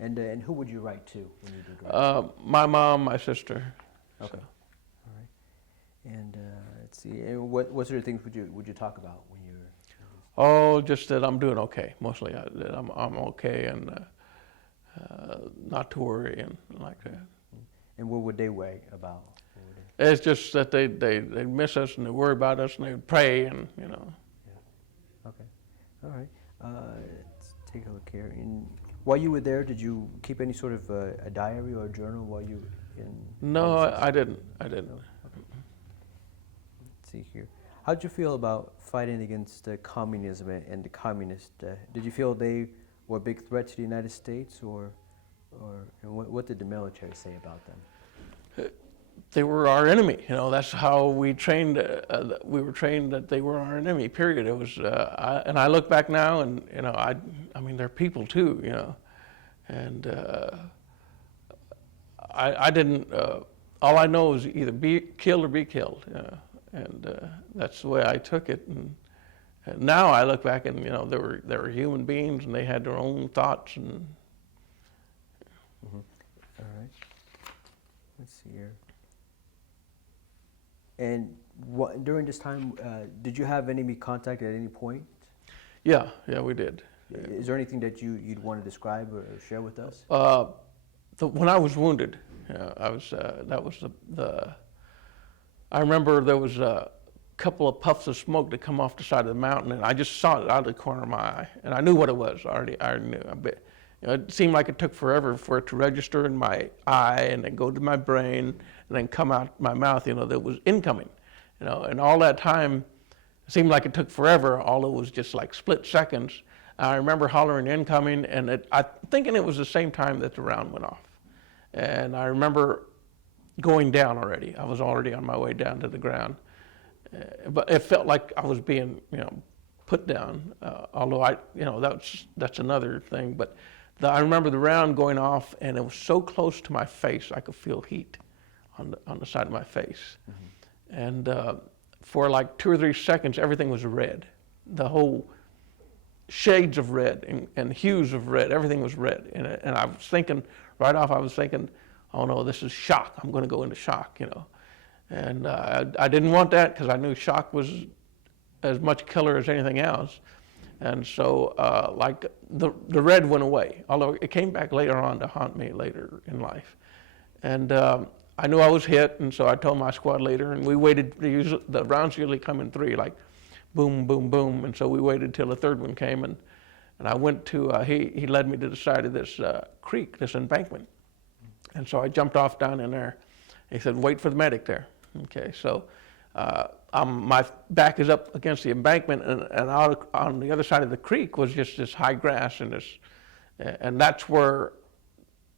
And who would you write to when you did write? My mom, my sister. Okay. So. All right. And let's see. And what sort of things would you talk about when you were? Oh, just that I'm doing okay. Mostly that I'm okay, and not to worry and like that. And what would they worry about? It's just that they miss us, and they worry about us, and they pray, and Yeah. Okay. All right. Let's take a look here. While you were there, did you keep any sort of a diary or a journal while you were in? No, I didn't. No? Okay. Let's see here. How did you feel about fighting against communism and the communists? Did you feel they were a big threat to the United States, or what did the military say about them? They were our enemy. That's how we trained. We were trained that they were our enemy. Period. It was. And I look back now, and I mean, they're people too. And I didn't. All I know is either be killed or be killed. And that's the way I took it. And now I look back, and they were human beings, and they had their own thoughts. And All right. Let's see here. And During this time, did you have enemy contact at any point? Yeah, we did. Is there anything that you'd want to describe or share with us? When I was wounded, that was I remember there was a couple of puffs of smoke that come off the side of the mountain, and I just saw it out of the corner of my eye, and I knew what it was already. I already knew. It seemed like it took forever for it to register in my eye and then go to my brain and then come out my mouth. That was incoming. And all that time, it seemed like it took forever. All it was just like split seconds. I remember hollering incoming, and I'm thinking it was the same time that the round went off. And I remember going down already. I was already on my way down to the ground. But it felt like I was being, put down. Although that's another thing. But I remember the round going off, and it was so close to my face, I could feel heat on the side of my face. Mm-hmm. And for like 2 or 3 seconds, everything was red. The whole shades of red and hues of red, everything was red. And I was thinking, right off, oh no, this is shock. I'm going to go into shock, And I didn't want that because I knew shock was as much killer as anything else. And so, the red went away, although it came back later on to haunt me later in life. And I knew I was hit, and so I told my squad leader, and we waited. The rounds usually come in 3, like boom, boom, boom. And so we waited till the 3rd one came, and I went to, he led me to the side of this creek, this embankment. And so I jumped off down in there. He said, wait for the medic there. Okay, so my back is up against the embankment, and out on the other side of the creek was just this high grass, and that's where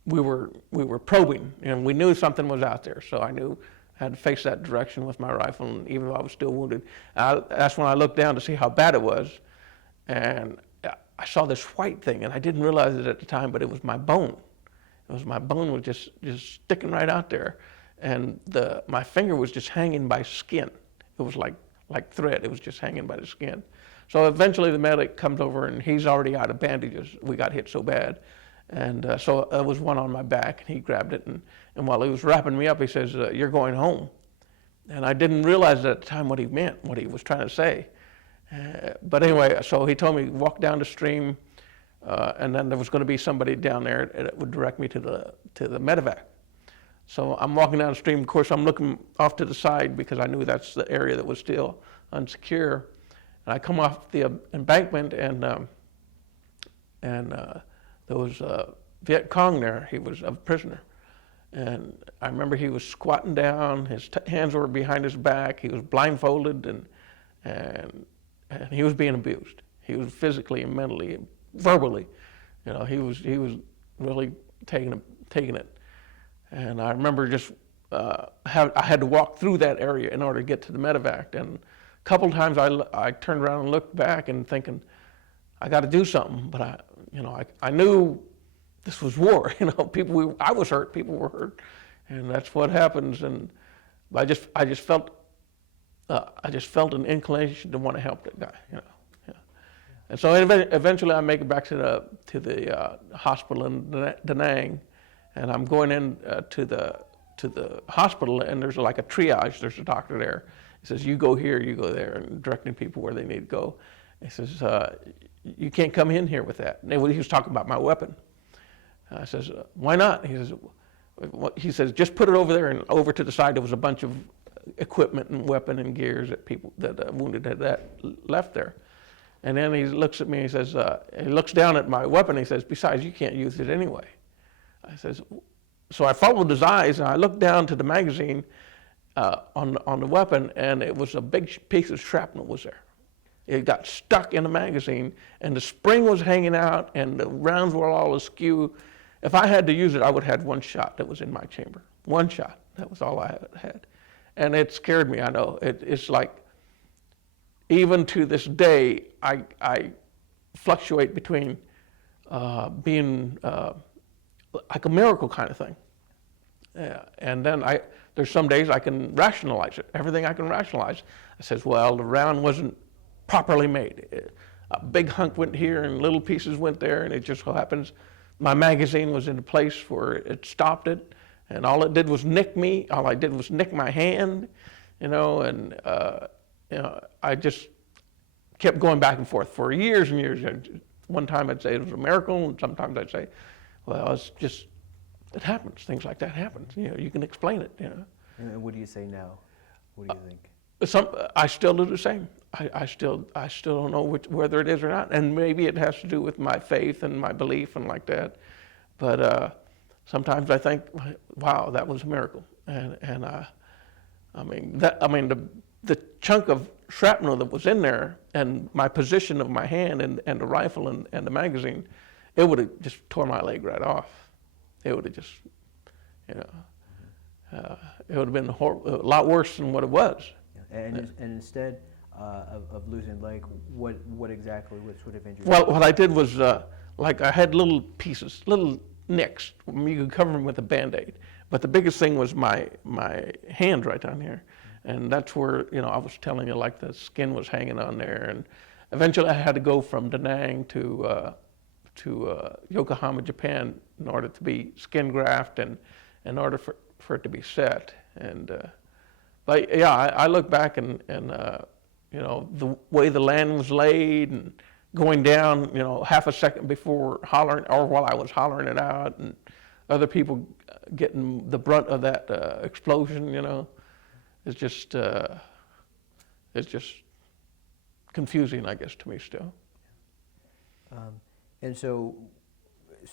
we were probing, and we knew something was out there. So I knew I had to face that direction with my rifle, and even though I was still wounded, that's when I looked down to see how bad it was, and I saw this white thing, and I didn't realize it at the time, but it was my bone. My bone was just sticking right out there, and my finger was just hanging by skin. It was like thread. It was just hanging by the skin. So eventually the medic comes over, and he's already out of bandages. We got hit so bad. And so there was one on my back, and he grabbed it, and while he was wrapping me up, he says, you're going home. And I didn't realize at the time what he meant, what he was trying to say. But anyway, so he told me, walk down the stream, and then there was going to be somebody down there that would direct me to the medevac. So I'm walking down the stream. Of course, I'm looking off to the side because I knew that's the area that was still unsecure. And I come off the embankment, and there was a Viet Cong there. He was a prisoner. And I remember he was squatting down. His hands were behind his back. He was blindfolded, and he was being abused. He was physically and mentally, verbally. He was really taking it. And I remember just I had to walk through that area in order to get to the medevac. And a couple of times I turned around and looked back and thinking, I got to do something. But I knew this was war. I was hurt, people were hurt, and that's what happens. And I just felt an inclination to want to help that guy. And so eventually I make it back to the hospital in Da Nang. And I'm going in to the hospital, and there's like a triage. There's a doctor there. He says, you go here, you go there, and directing people where they need to go. He says, you can't come in here with that. And he was talking about my weapon. I says, why not? He says, just put it over there, and over to the side there was a bunch of equipment and weapon and gears that wounded had left there. And then he looks at me, he says, he looks down at my weapon, he says, besides, you can't use it anyway. I says, so I followed his eyes, and I looked down to the magazine on the weapon, and it was a big piece of shrapnel was there. It got stuck in the magazine, and the spring was hanging out, and the rounds were all askew. If I had to use it, I would have had one shot that was in my chamber. One shot. That was all I had. And it scared me, I know. It's like, even to this day, I fluctuate between being like a miracle kind of thing. And then there's some days I can rationalize it. Everything I can rationalize. I says, well, the round wasn't properly made. A big hunk went here and little pieces went there, and it just so happens my magazine was in a place where it stopped it, and all it did was nick me. All I did was nick my hand, you know, and I just kept going back and forth for years and years. One time I'd say it was a miracle, and sometimes I'd say, well, it's just, it happens. Things like that happen. You know, you can explain it, you know. And what do you say now? What do you think? I still do the same. I still don't know whether it is or not, and maybe it has to do with my faith and my belief and like that. But sometimes I think, wow, that was a miracle. And the chunk of shrapnel that was in there, and my position of my hand and the rifle and the magazine, it would have just tore my leg right off. It would have just, you know, it would have been a lot worse than what it was. And instead of losing a leg, what exactly, what sort of injury? Well, what I did was, like I had little pieces, little nicks. You could cover them with a Band-Aid. But the biggest thing was my hand right down here. And that's where, you know, I was telling you, like the skin was hanging on there. And eventually I had to go from Da Nang to Yokohama, Japan, in order to be skin graft and in order for it to be set. And but yeah, I look back and you know, the way the land was laid and going down, you know, half a second before hollering, or while I was hollering it out, and other people getting the brunt of that explosion, you know, it's just confusing, I guess, to me still. And so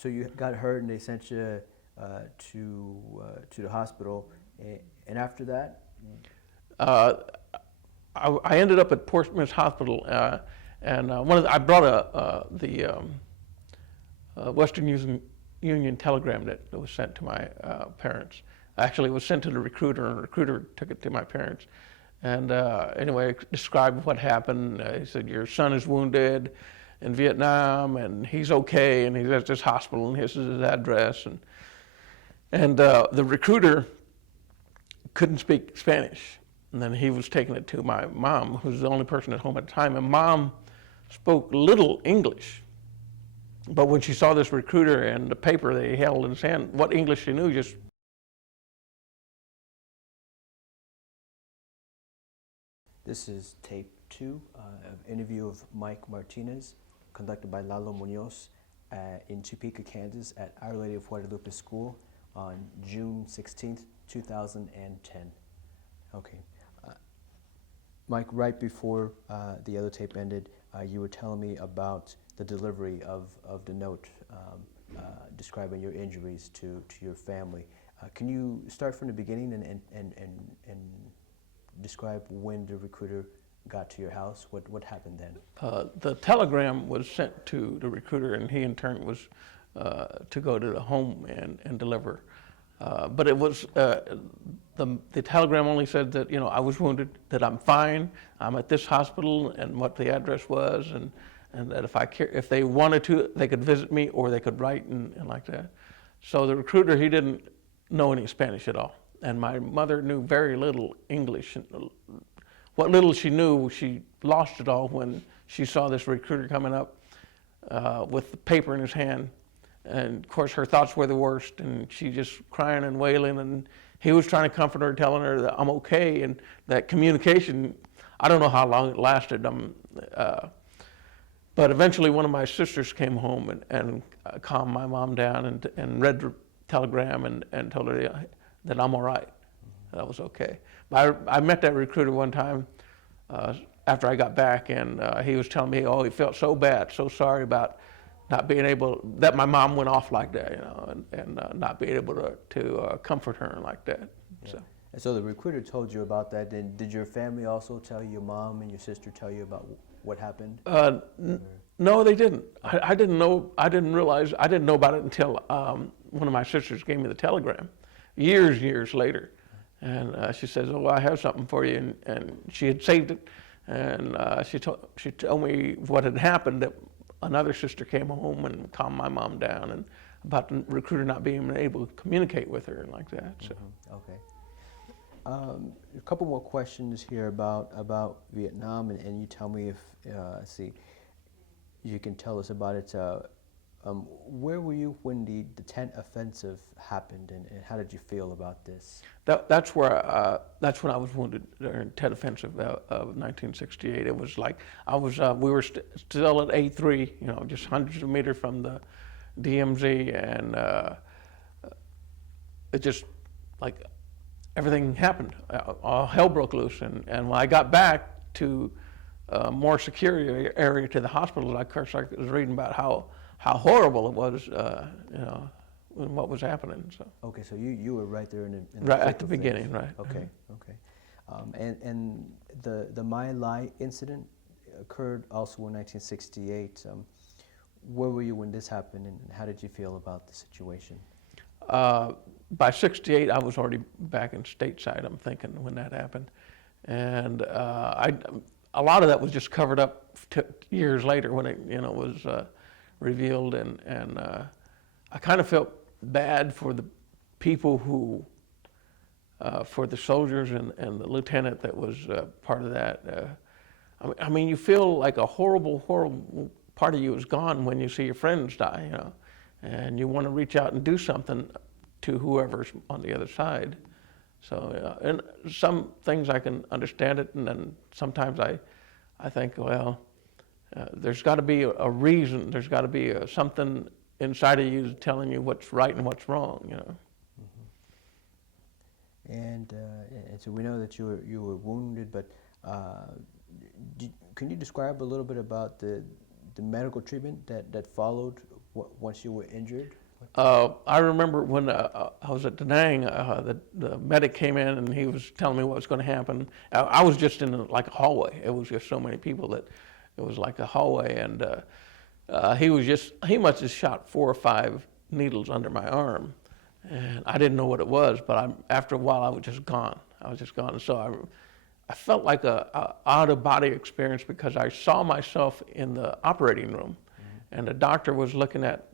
you got hurt, and they sent you to the hospital, and after that, I ended up at Portsmouth Hospital, and I brought the Western Union telegram that was sent to my parents. Actually, it was sent to the recruiter, and the recruiter took it to my parents. And anyway, described what happened. He said, your son is wounded in Vietnam, and he's okay, and he's at this hospital, and here's his address. And the recruiter couldn't speak Spanish. And then he was taking it to my mom, who was the only person at home at the time. And Mom spoke little English. But when she saw this recruiter and the paper that he held in his hand, what English she knew just... This is tape 2 of interview of Mike Martinez, conducted by Lalo Munoz in Topeka, Kansas at Our Lady of Guadalupe School on June 16th, 2010. Okay. Mike, right before the other tape ended, you were telling me about the delivery of the note describing your injuries to your family. Can you start from the beginning and describe when the recruiter got to your house? What happened then? The telegram was sent to the recruiter, and he in turn was to go to the home and deliver. But it was, the telegram only said that, you know, I was wounded, that I'm fine, I'm at this hospital, and what the address was, and that if they wanted to, they could visit me, or they could write and like that. So the recruiter, he didn't know any Spanish at all. And my mother knew very little English. What little she knew, she lost it all when she saw this recruiter coming up with the paper in his hand. And of course her thoughts were the worst, and she just crying and wailing, and he was trying to comfort her, telling her that I'm okay, and that communication, I don't know how long it lasted, but eventually one of my sisters came home and calmed my mom down and read the telegram and told her that I'm all right, that I was okay. But I met that recruiter one time after I got back, and he was telling me, oh, he felt so bad, so sorry about not being able, that my mom went off like that, you know, and not being able to comfort her like that. Yeah. So. And so the recruiter told you about that. Then did your family also tell you, your mom and your sister tell you about what happened? No, they didn't. I didn't know. I didn't realize. I didn't know about it until one of my sisters gave me the telegram, years later, and she says, "Oh, I have something for you," and she had saved it, and she told me what had happened. That another sister came home and calmed my mom down, and about the recruiter not being able to communicate with her and like that. So. Mm-hmm. Okay. A couple more questions here about Vietnam, and you tell me if see, you can tell us about it. Where were you when the tent offensive happened, and how did you feel about this? That's when I was wounded during tent offensive of 1968. It was like we were still at A3, you know, just hundreds of meters from the DMZ, and it just like everything happened. All hell broke loose, and when I got back to a more secure area to the hospital, I was reading about how horrible it was, you know, and what was happening. So. Okay, so you were right there in the Right thick at the of beginning, things. right. Okay, okay. And the My Lai incident occurred also in 1968. Where were you when this happened, and how did you feel about the situation? By 68, I was already back in stateside, I'm thinking, when that happened. And a lot of that was just covered up years later when it, you know, was revealed. And I kind of felt bad for the people who, for the soldiers and the lieutenant that was part of that. I mean, you feel like a horrible, horrible part of you is gone when you see your friends die, you know, and you want to reach out and do something to whoever's on the other side. So, and some things I can understand it, and then sometimes I think, well, there's got to be a reason. There's got to be something inside of you telling you what's right and what's wrong, you know. Mm-hmm. And so we know that you were wounded, but can you describe a little bit about the medical treatment that followed once you were injured? I remember when I was at Da Nang, the medic came in and he was telling me what was going to happen. I was just in like a hallway. It was just so many people that it was like a hallway, and he must have shot 4 or 5 needles under my arm, and I didn't know what it was. But after a while, I was just gone. And so I felt like a out of body experience because I saw myself in the operating room, mm-hmm. and the doctor was looking at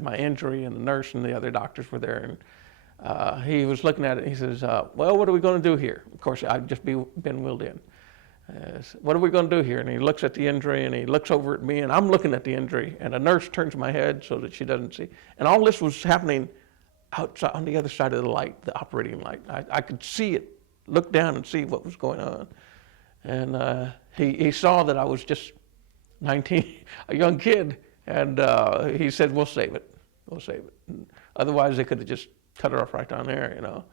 my injury, and the nurse and the other doctors were there, and he was looking at it, and he says, well, what are we going to do here? Of course, I'd just been wheeled in. What are we going to do here? And he looks at the injury, and he looks over at me, and I'm looking at the injury, and a nurse turns my head so that she doesn't see. And all this was happening outside on the other side of the light, the operating light. I could see it, look down and see what was going on. And he saw that I was just 19, a young kid, and he said, we'll save it. And otherwise, they could have just cut it off right down there, you know.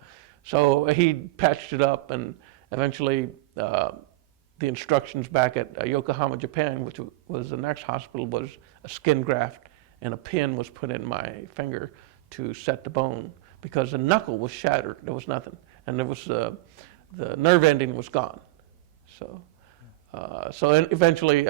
So he patched it up, and eventually the instructions back at Yokohama, Japan, which was the next hospital, was a skin graft, and a pin was put in my finger to set the bone because the knuckle was shattered. There was nothing, and there was the nerve ending was gone. So eventually.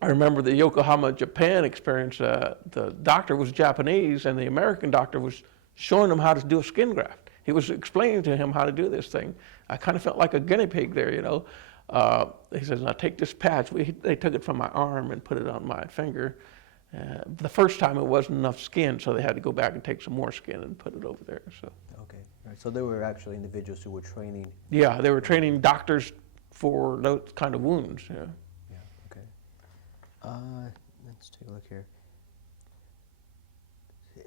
I remember the Yokohama, Japan experience. The doctor was Japanese, and the American doctor was showing him how to do a skin graft. He was explaining to him how to do this thing. I kind of felt like a guinea pig there, you know. He says, now take this patch. They took it from my arm and put it on my finger. The first time it wasn't enough skin, so they had to go back and take some more skin and put it over there. So. Okay, right. So there were actually individuals who were training. Yeah, they were training doctors for those kind of wounds. Yeah. Let's take a look here.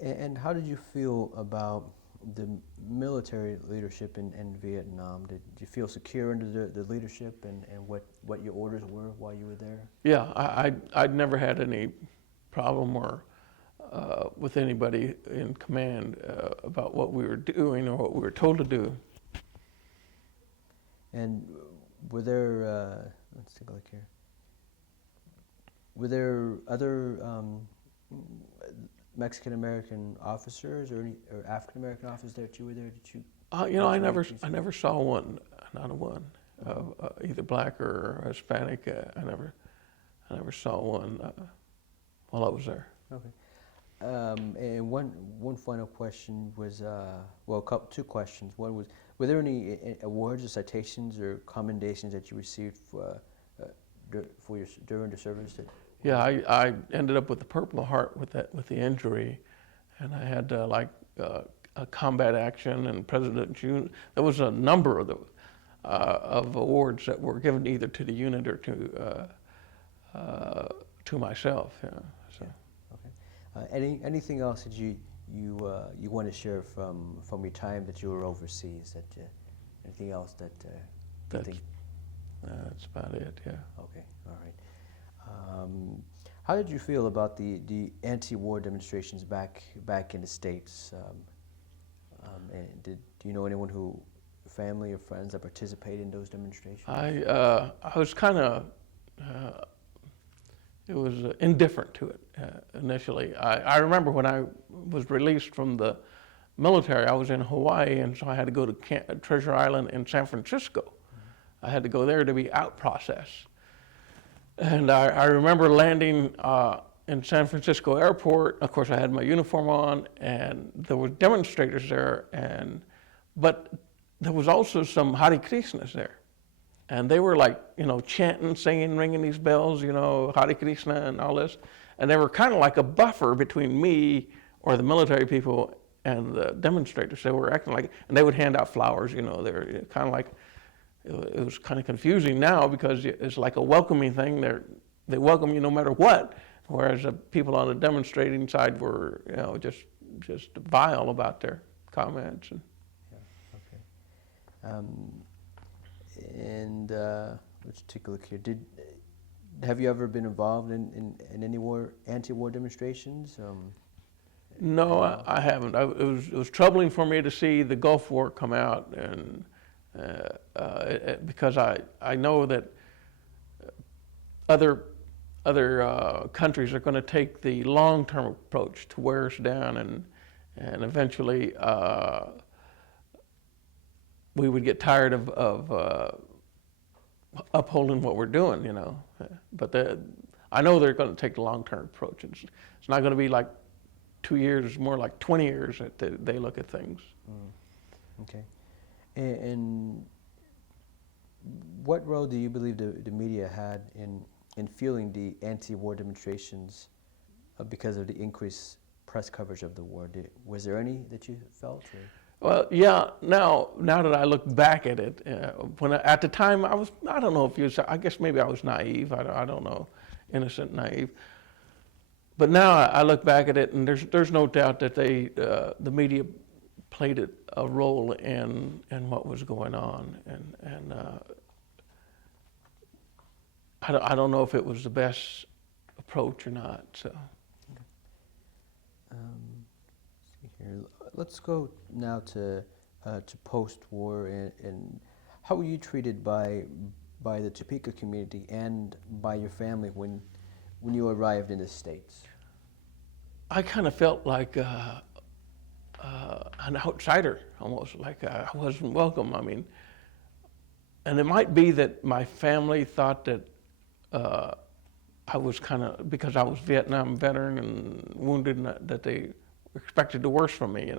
And how did you feel about the military leadership in Vietnam? Did you feel secure under the leadership and what your orders were while you were there? Yeah, I'd never had any problem or with anybody in command about what we were doing or what we were told to do. And were there, let's take a look here. Were there other Mexican-American officers or African American officers that you were there? Did you? You know, I never saw one, not a one, either black or Hispanic. I never saw one while I was there. Okay. And one final question was, two questions. One was, were there any awards or citations or commendations that you received during the service? Yeah, I ended up with the Purple Heart with the injury, and I had a combat action and President June. There was a number of awards that were given either to the unit or to myself. Yeah. Anything else that you want to share from your time that you were overseas? Anything else that you That's, think? that's about it, yeah. Okay, all right. How did you feel about the anti-war demonstrations back in the States? And do you know anyone family or friends that participated in those demonstrations? I was kind of, it was indifferent to it initially. I remember when I was released from the military, I was in Hawaii, and so I had to go to Treasure Island in San Francisco. Mm-hmm. I had to go there to be out processed. And I remember landing in San Francisco airport. Of course, I had my uniform on, and there were demonstrators there, but there was also some Hare Krishnas there. And they were like, chanting, singing, ringing these bells, Hare Krishna and all this. And they were kind of like a buffer between me or the military people and the demonstrators. They were acting like, and they would hand out flowers, they were kind of like, it was kind of confusing now because it's like a welcoming thing. They welcome you no matter what, whereas the people on the demonstrating side were, just vile about their comments. And yeah, okay. And let's take a look here. Have you ever been involved in any anti-war demonstrations? No, I haven't. It was troubling for me to see the Gulf War come out, and because I know that other countries are going to take the long-term approach to wear us down, and eventually we would get tired of upholding what we're doing, But I know they're going to take the long-term approach. It's not going to be like 2 years, it's more like 20 years that they look at things. Mm. Okay. And what role do you believe the media had in fueling the anti-war demonstrations because of the increased press coverage of the war? Was there any that you felt? Or? Well, yeah. Now that I look back at it, at the time I don't know if I guess maybe I was naive. I don't know, innocent, naive. But now I look back at it, and there's no doubt that the media played a role in what was going on, and I don't know if it was the best approach or not. So. See here. Let's go now to post-war, and how were you treated by the Topeka community and by your family when you arrived in the States? I kind of felt like an outsider, almost like I wasn't welcome. I mean, and it might be that my family thought that I was because I was Vietnam veteran and wounded, and that they expected the worst from me,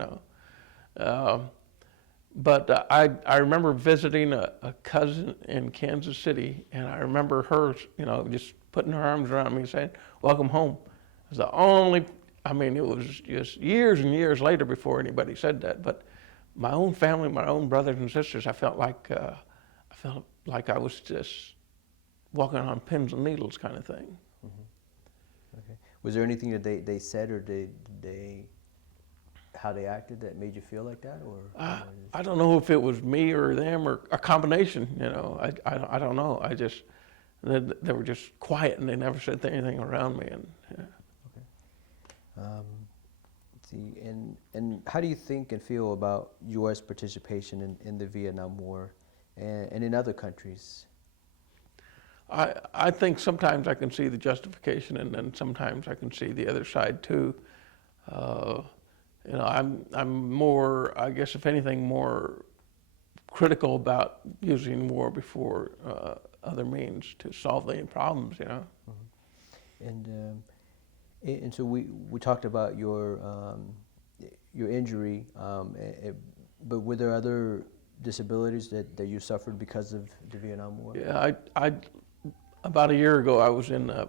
But I remember visiting a cousin in Kansas City, and I remember her, just putting her arms around me and saying, "Welcome home." It was the only, it was just years and years later before anybody said that, but my own family, my own brothers and sisters, I felt like I was just walking on pins and needles kind of thing. Mm-hmm. Okay. Was there anything that they said or how they acted that made you feel like that, or? I don't know if it was me or them or a combination. I don't know. They were just quiet and they never said anything around me. And yeah. Okay. Let's see. And how do you think and feel about U.S. participation in the Vietnam War and in other countries? I think sometimes I can see the justification, and then sometimes I can see the other side too. I'm more, I guess, if anything, more critical about using war before other means to solve any problems. Mm-hmm. And so we talked about your injury, but were there other disabilities that you suffered because of the Vietnam War? Yeah, about a year ago, I was in a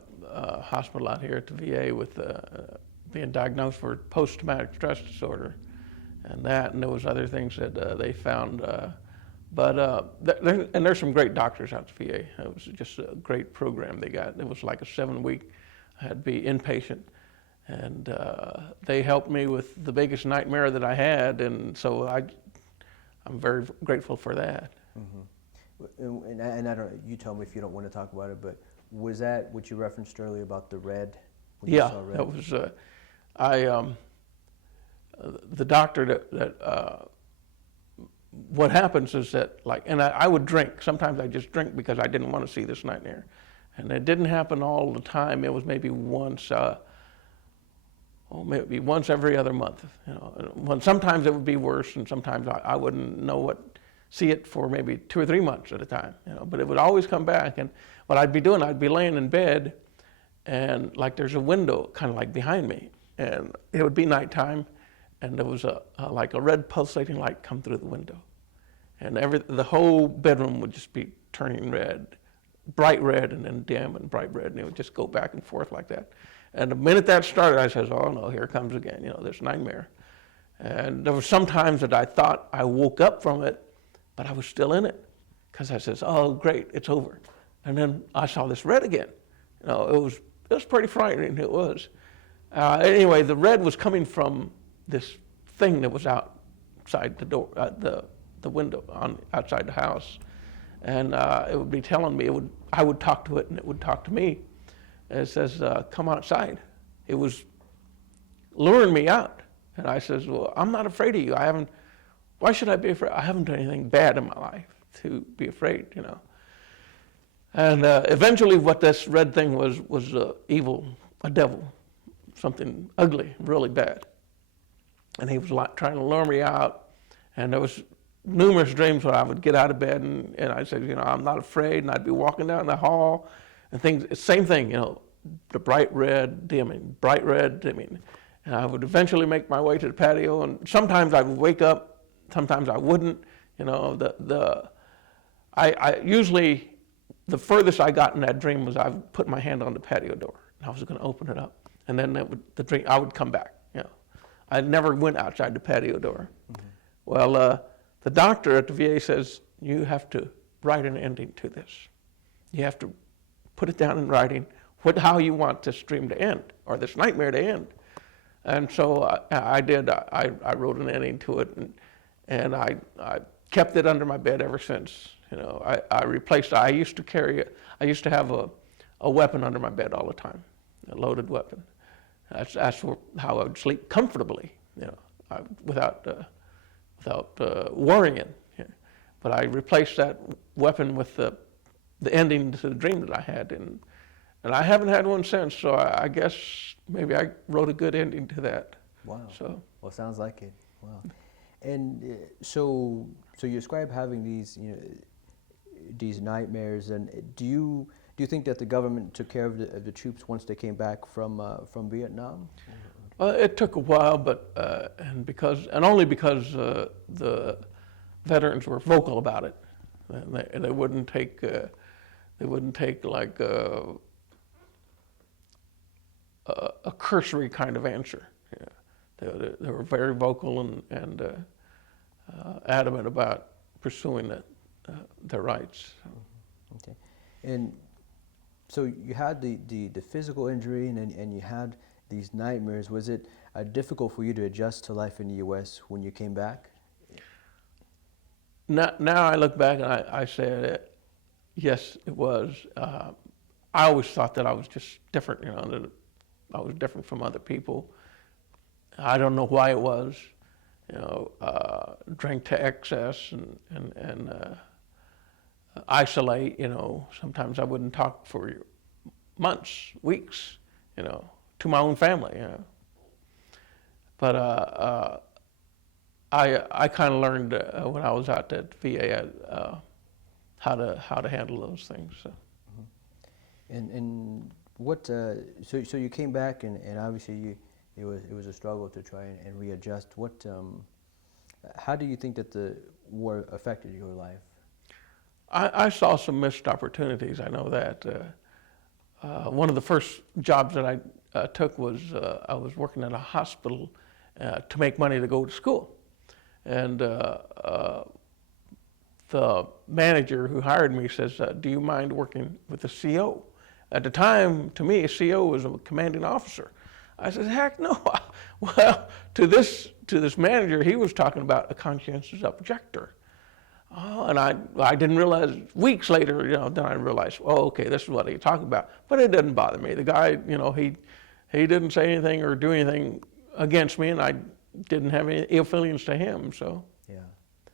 hospital out here at the VA with being diagnosed for post-traumatic stress disorder, and there was other things that they found. And there's some great doctors out at the VA. It was just a great program they got. It was like a 7-week, I had to be inpatient, and they helped me with the biggest nightmare that I had, and so I'm very grateful for that. And I don't. You tell me if you don't want to talk about it, but was that what you referenced earlier about the red? When you Yeah, saw red? that was the doctor what happens is that, like, and I would drink. Sometimes I just drink because I didn't want to see this nightmare. And it didn't happen all the time. It was maybe once, maybe once every other month. You know, sometimes it would be worse, and sometimes I wouldn't see it for maybe 2 or 3 months at a time. You know, but it would always come back. And what I'd be doing, I'd be laying in bed, and like there's a window kind of like behind me, and it would be nighttime, and there was like a red pulsating light come through the window, and the whole bedroom would just be turning red, bright red, and then dim and bright red, and it would just go back and forth like that. And the minute that started, I says, "Oh no, here it comes again, you know, this nightmare." And there were some times that I thought I woke up from it, but I was still in it, because I says, "Oh great, it's over." And then I saw this red again. You know, it was pretty frightening. It was. Anyway, the red was coming from this thing that was outside the door, the window outside the house, and it would be telling me. I would talk to it, and it would talk to me. And it says, "Come outside." It was luring me out, and I says, "Well, I'm not afraid of you. Why should I be afraid? I haven't done anything bad in my life to be afraid, you know." And eventually, what this red thing was evil, a devil, something ugly, really bad. And he was trying to lure me out. And there was numerous dreams where I would get out of bed and I said, you know, "I'm not afraid." And I'd be walking down the hall and things, same thing, you know, the bright red dimming, bright red dimming. And I would eventually make my way to the patio, and sometimes I would wake up, sometimes I wouldn't. You know, I usually, the furthest I got in that dream was I would put my hand on the patio door, and I was going to open it up, and then I would come back. You know, I never went outside the patio door. Mm-hmm. Well, the doctor at the VA says, "You have to write an ending to this. You have to put it down in writing how you want this dream to end, or this nightmare to end." And so I did. I wrote an ending to it, and I kept it under my bed ever since. You know, I replaced. I used to have a weapon under my bed all the time, a loaded weapon. That's how I would sleep comfortably. You know, without worrying. Yeah. But I replaced that weapon with the ending to the dream that I had, and I haven't had one since. So I guess maybe I wrote a good ending to that. Wow. So. Well, sounds like it. Wow. And so you describe having these, you know, these nightmares, and do you think that the government took care of the troops once they came back from Vietnam? It took a while, but and only because the veterans were vocal about it, and they wouldn't take like a cursory kind of answer. Yeah. They were very vocal and adamant about pursuing their rights. Okay, and so you had the physical injury, and you had these nightmares. Was it difficult for you to adjust to life in the U.S. when you came back? Now I look back and I say, yes, it was. I always thought that I was just different, you know, that I was different from other people. I don't know why it was, you know, drank to excess and isolate, you know. Sometimes I wouldn't talk for months, weeks, you know, to my own family, you know. But I kind of learned when I was out at VA how to handle those things. So. And what? So you came back, and obviously it was a struggle to try and readjust. What? How do you think that the war affected your life? I saw some missed opportunities. I know that. One of the first jobs that I took was I was working at a hospital to make money to go to school, and the manager who hired me says, "Do you mind working with the CO?" At the time, to me, a CO was a commanding officer. I said, heck no. Well, to this manager, he was talking about a conscientious objector. Oh, and I didn't realize, weeks later, then I realized, oh, okay, this is what he's talking about. But it didn't bother me. The guy, he didn't say anything or do anything against me, and I didn't have any ill feelings to him, so. Yeah,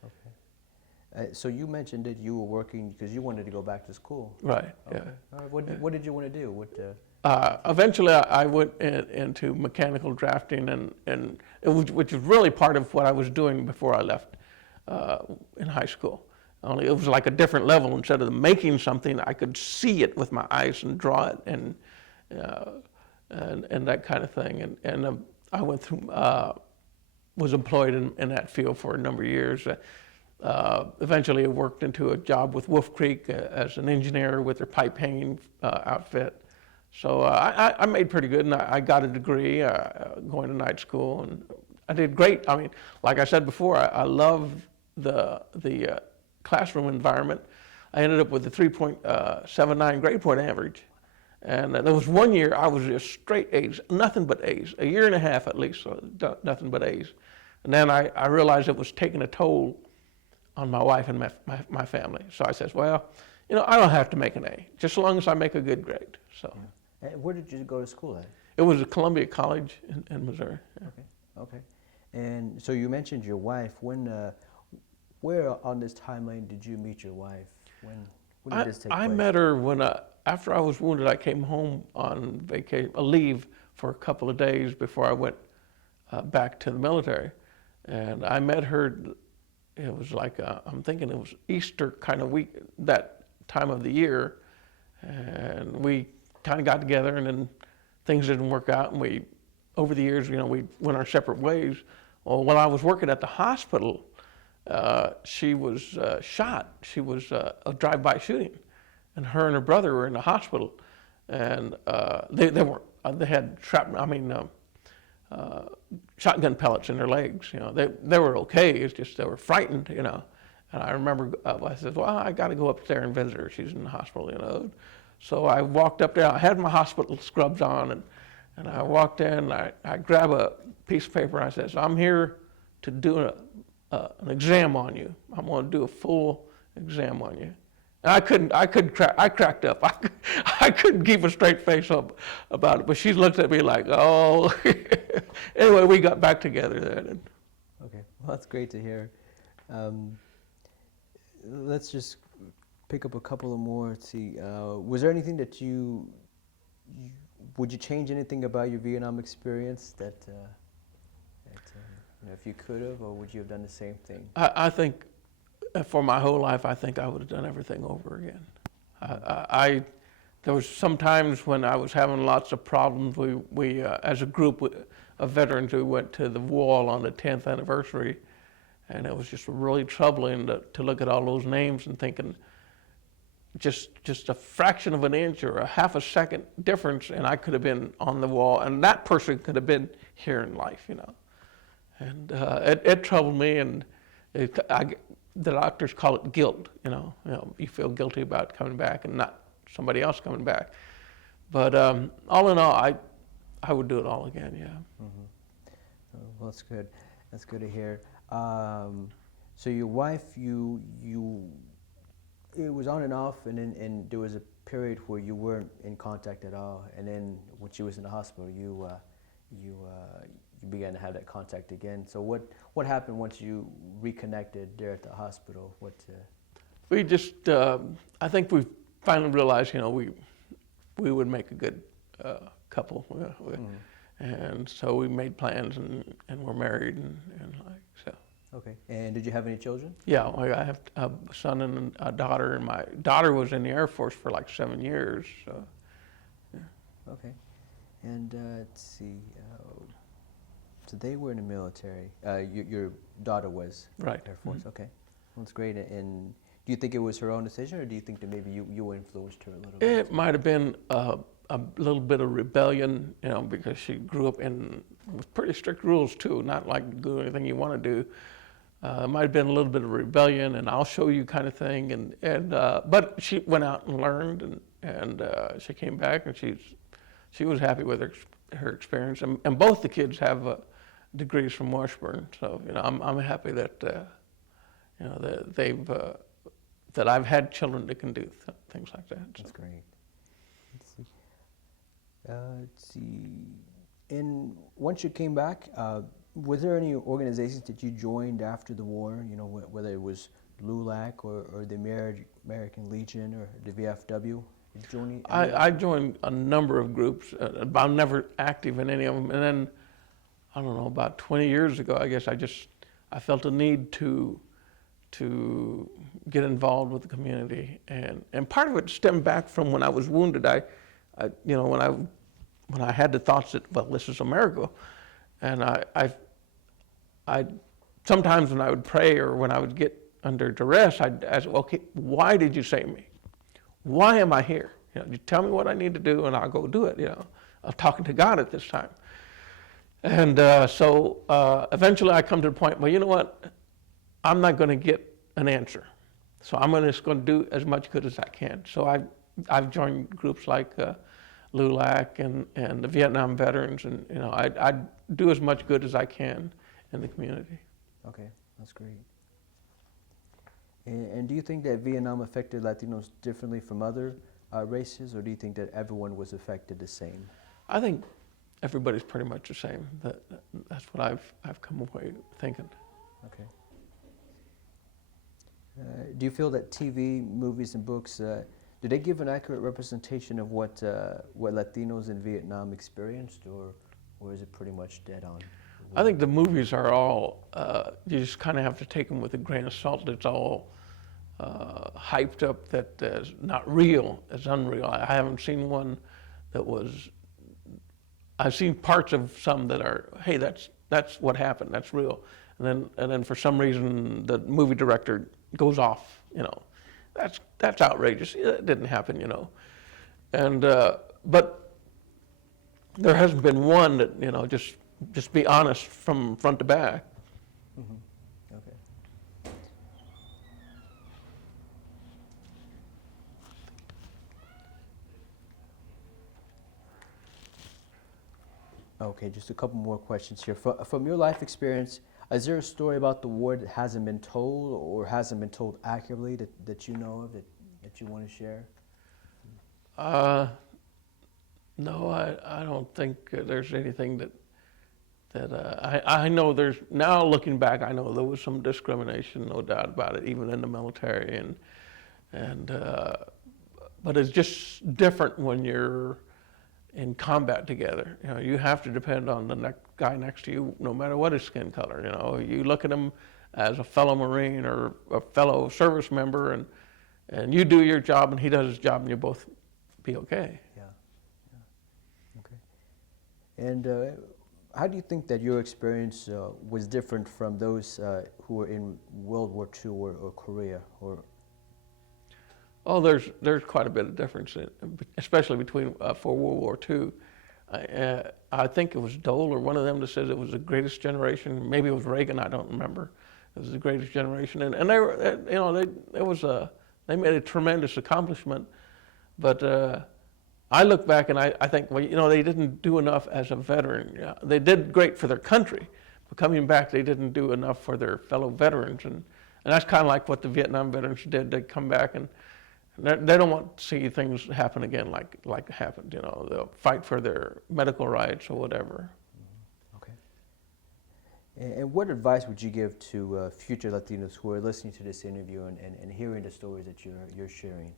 okay. So you mentioned that you were working because you wanted to go back to school. Right, okay. yeah. All right. What did you want to do? Eventually, I went into mechanical drafting, and which was really part of what I was doing before I left in high school. Only it was like a different level. Instead of making something, I could see it with my eyes and draw it, and that kind of thing. And I went through, was employed in that field for a number of years. Eventually, I worked into a job with Wolf Creek as an engineer with their pipe hanging outfit. So I made pretty good, and I got a degree going to night school, and I did great. I mean, like I said before, I love the classroom environment. I ended up with a 3.79 grade point average, and there was one year I was just straight A's, nothing but A's, a year and a half at least, so nothing but A's. And then I realized it was taking a toll on my wife and my family. So I says, well, I don't have to make an A, just as long as I make a good grade. So. Yeah. Where did you go to school at? It was at Columbia College in Missouri. Yeah. Okay. And so you mentioned your wife. Where on this timeline did you meet your wife? When did this take place? I met her when, after I was wounded, I came home on vacation, a leave for a couple of days before I went back to the military. And I met her, it was like, I'm thinking it was Easter kind of week, that time of the year. And we kind of got together, and then things didn't work out, and over the years, we went our separate ways. Well, when I was working at the hospital, she was shot. She was a drive-by shooting, and her brother were in the hospital, and they had shotgun pellets in their legs. They were okay. It's just they were frightened. And I remember I said, well, I got to go up there and visit her. She's in the hospital. So I walked up there. I had my hospital scrubs on, and I walked in. I grabbed a piece of paper, and I said, so I'm here to do an exam on you. I'm going to do a full exam on you. And I cracked up. I couldn't keep a straight face up about it. But she looked at me like, oh. Anyway, we got back together then. Okay, well, that's great to hear. Let's just pick up a couple of more. Let's see. Was there anything that would you change anything about your Vietnam experience that if you could have, or would you have done the same thing? I think for my whole life, I think I would have done everything over again. There was some times when I was having lots of problems. We as a group of veterans, we went to the wall on the 10th anniversary, and it was just really troubling to look at all those names and thinking, just a fraction of an inch or a half a second difference, and I could have been on the wall, and that person could have been here in life, And it troubled me, and the doctors call it guilt. You feel guilty about coming back and not somebody else coming back. But all in all, I would do it all again. Yeah. Mm-hmm. Well, that's good. That's good to hear. So your wife, it was on and off, and there was a period where you weren't in contact at all, and then when she was in the hospital, you began to have that contact again. So what happened once you reconnected there at the hospital? We just, I think we finally realized, we would make a good couple, and so we made plans, and we're married, and like so. Okay. And did you have any children? Yeah, I have a son and a daughter, and my daughter was in the Air Force for like 7 years. So. Yeah. Okay. And let's see. So they were in the military. Your daughter was right. Air Force. Mm-hmm. Okay, well, that's great. And do you think it was her own decision, or do you think that maybe you influenced her a little bit? It might have been a little bit of rebellion, because she grew up with pretty strict rules too. Not like do anything you want to do. It might have been a little bit of rebellion, and I'll show you kind of thing. But she went out and learned, and she came back, and she was happy with her her experience, and both the kids have degrees from Washburn. So I'm happy that that they've that I've had children that can do things like that. That's great. Let's see. And once you came back, were there any organizations that you joined after the war? Whether it was LULAC or the American Legion or the VFW? Did you join I joined a number of groups, but I'm never active in any of them. And then, I don't know, about 20 years ago, I guess I felt a need to get involved with the community, and part of it stemmed back from when I was wounded. When I had the thoughts that, well, this is America, and I sometimes when I would pray or when I would get under duress, I'd ask, okay, why did you save me? Why am I here? You tell me what I need to do, and I'll go do it. I'm talking to God at this time, and so eventually I come to the point, well, you know what? I'm not going to get an answer, so I'm just going to do as much good as I can. So I've joined groups like LULAC and the Vietnam veterans, and I do as much good as I can in the community. Okay, that's great. And do you think that Vietnam affected Latinos differently from other races, or do you think that everyone was affected the same? I think everybody's pretty much the same. That's what I've come away thinking. Okay. Do you feel that TV, movies, and books do they give an accurate representation of what Latinos in Vietnam experienced, or is it pretty much dead on? I think the movies are all, you just kind of have to take them with a grain of salt. It's all hyped up that is not real, it's unreal. I haven't seen one that was, I've seen parts of some that are, hey, that's what happened, that's real. And then for some reason the movie director goes off, that's outrageous. It didn't happen, And but there hasn't been one that just be honest from front to back. Mm-hmm. Okay. Okay, just a couple more questions here. From your life experience, is there a story about the war that hasn't been told or hasn't been told accurately that you know of that you want to share? No, I don't think there's anything that I know there's, now looking back, I know there was some discrimination, no doubt about it, even in the military, and but it's just different when you're in combat together. You have to depend on the guy next to you, no matter what his skin color. You look at him as a fellow Marine or a fellow service member, and you do your job and he does his job, and you both be okay. Yeah. Okay. And how do you think that your experience was different from those who were in World War II or Korea? Oh, there's quite a bit of difference, especially between for World War II. I think it was Dole or one of them that said it was the greatest generation. Maybe it was Reagan. I don't remember. It was the greatest generation, and they were, they made a tremendous accomplishment. But I look back and I think, well, they didn't do enough as a veteran. They did great for their country, but coming back, they didn't do enough for their fellow veterans, and that's kind of like what the Vietnam veterans did. They come back and they don't want to see things happen again like happened. They'll fight for their medical rights or whatever. Okay. And what advice would you give to future Latinos who are listening to this interview and hearing the stories that you're sharing?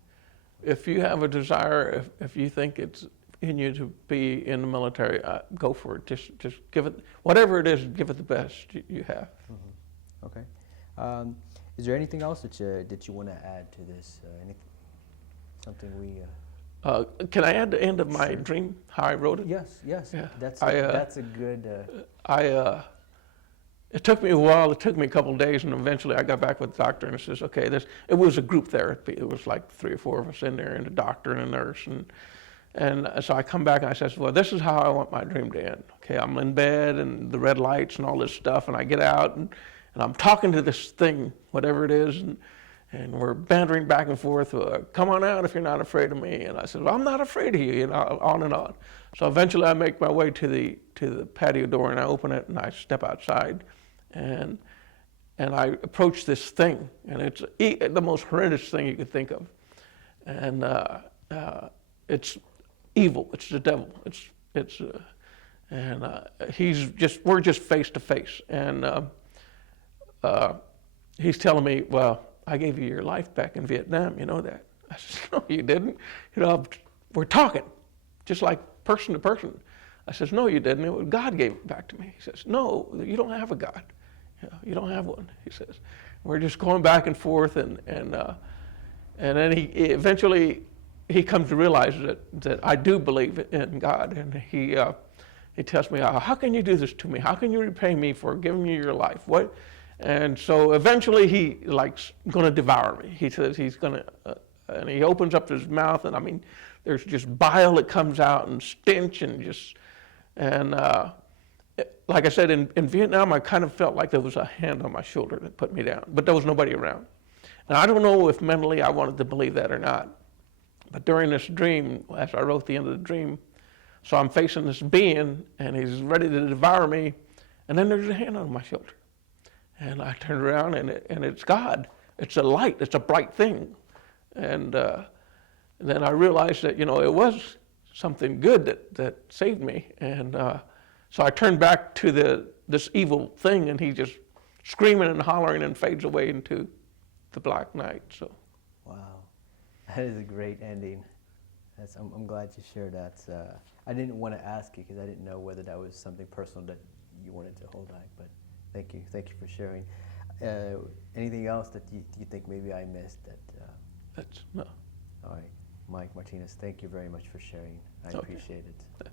If you have a desire, if you think it's in you to be in the military, go for it. Just give it, whatever it is, give it the best you have. Mm-hmm. Okay. Is there anything else that you want to add to this? Something we... Can I add the end of my Sure. dream, how I wrote it? Yes. Yeah. That's a good... It took me a while. It took me a couple of days, and eventually I got back with the doctor, and he says, okay, it was a group therapy. It was like 3 or 4 of us in there, and a doctor and a nurse. And so I come back, and I says, well, this is how I want my dream to end. Okay, I'm in bed, and the red lights and all this stuff, and I get out, and I'm talking to this thing, whatever it is, and we're bantering back and forth. Come on out if you're not afraid of me. And I said, well, I'm not afraid of you, you know, on and on. So eventually I make my way to the patio door, and I open it, and I step outside, and I approach this thing, and it's the most horrendous thing you could think of. And it's evil. It's the devil. We're just face to face. And he's telling me, well, I gave you your life back in Vietnam, you know that. I said, no, you didn't. You know, we're talking, just like person to person. I says, no, you didn't. God gave it back to me. He says, no, you don't have a God. You don't have one, he says. We're just going back and forth, and then he eventually comes to realize that I do believe in God, and he tells me, how can you do this to me? How can you repay me for giving me your life? What? And so eventually he going to devour me. He says he's going to, and he opens up his mouth, and I mean, there's just bile that comes out and stench and like I said, in Vietnam, I kind of felt like there was a hand on my shoulder that put me down, but there was nobody around. And I don't know if mentally I wanted to believe that or not, but during this dream, as I wrote the end of the dream, so I'm facing this being, and he's ready to devour me, and then there's a hand on my shoulder. And I turned around, and it's God. It's a light. It's a bright thing. And then I realized that, you know, it was something good that saved me. And so I turned back to this evil thing, and he just screaming and hollering and fades away into the black night. So, wow, that is a great ending. I'm glad you shared that. I didn't want to ask you because I didn't know whether that was something personal that you wanted to hold back, but thank you for sharing. Anything else that you think maybe I missed? That's no. All right, Mike Martinez, thank you very much for sharing. I appreciate it.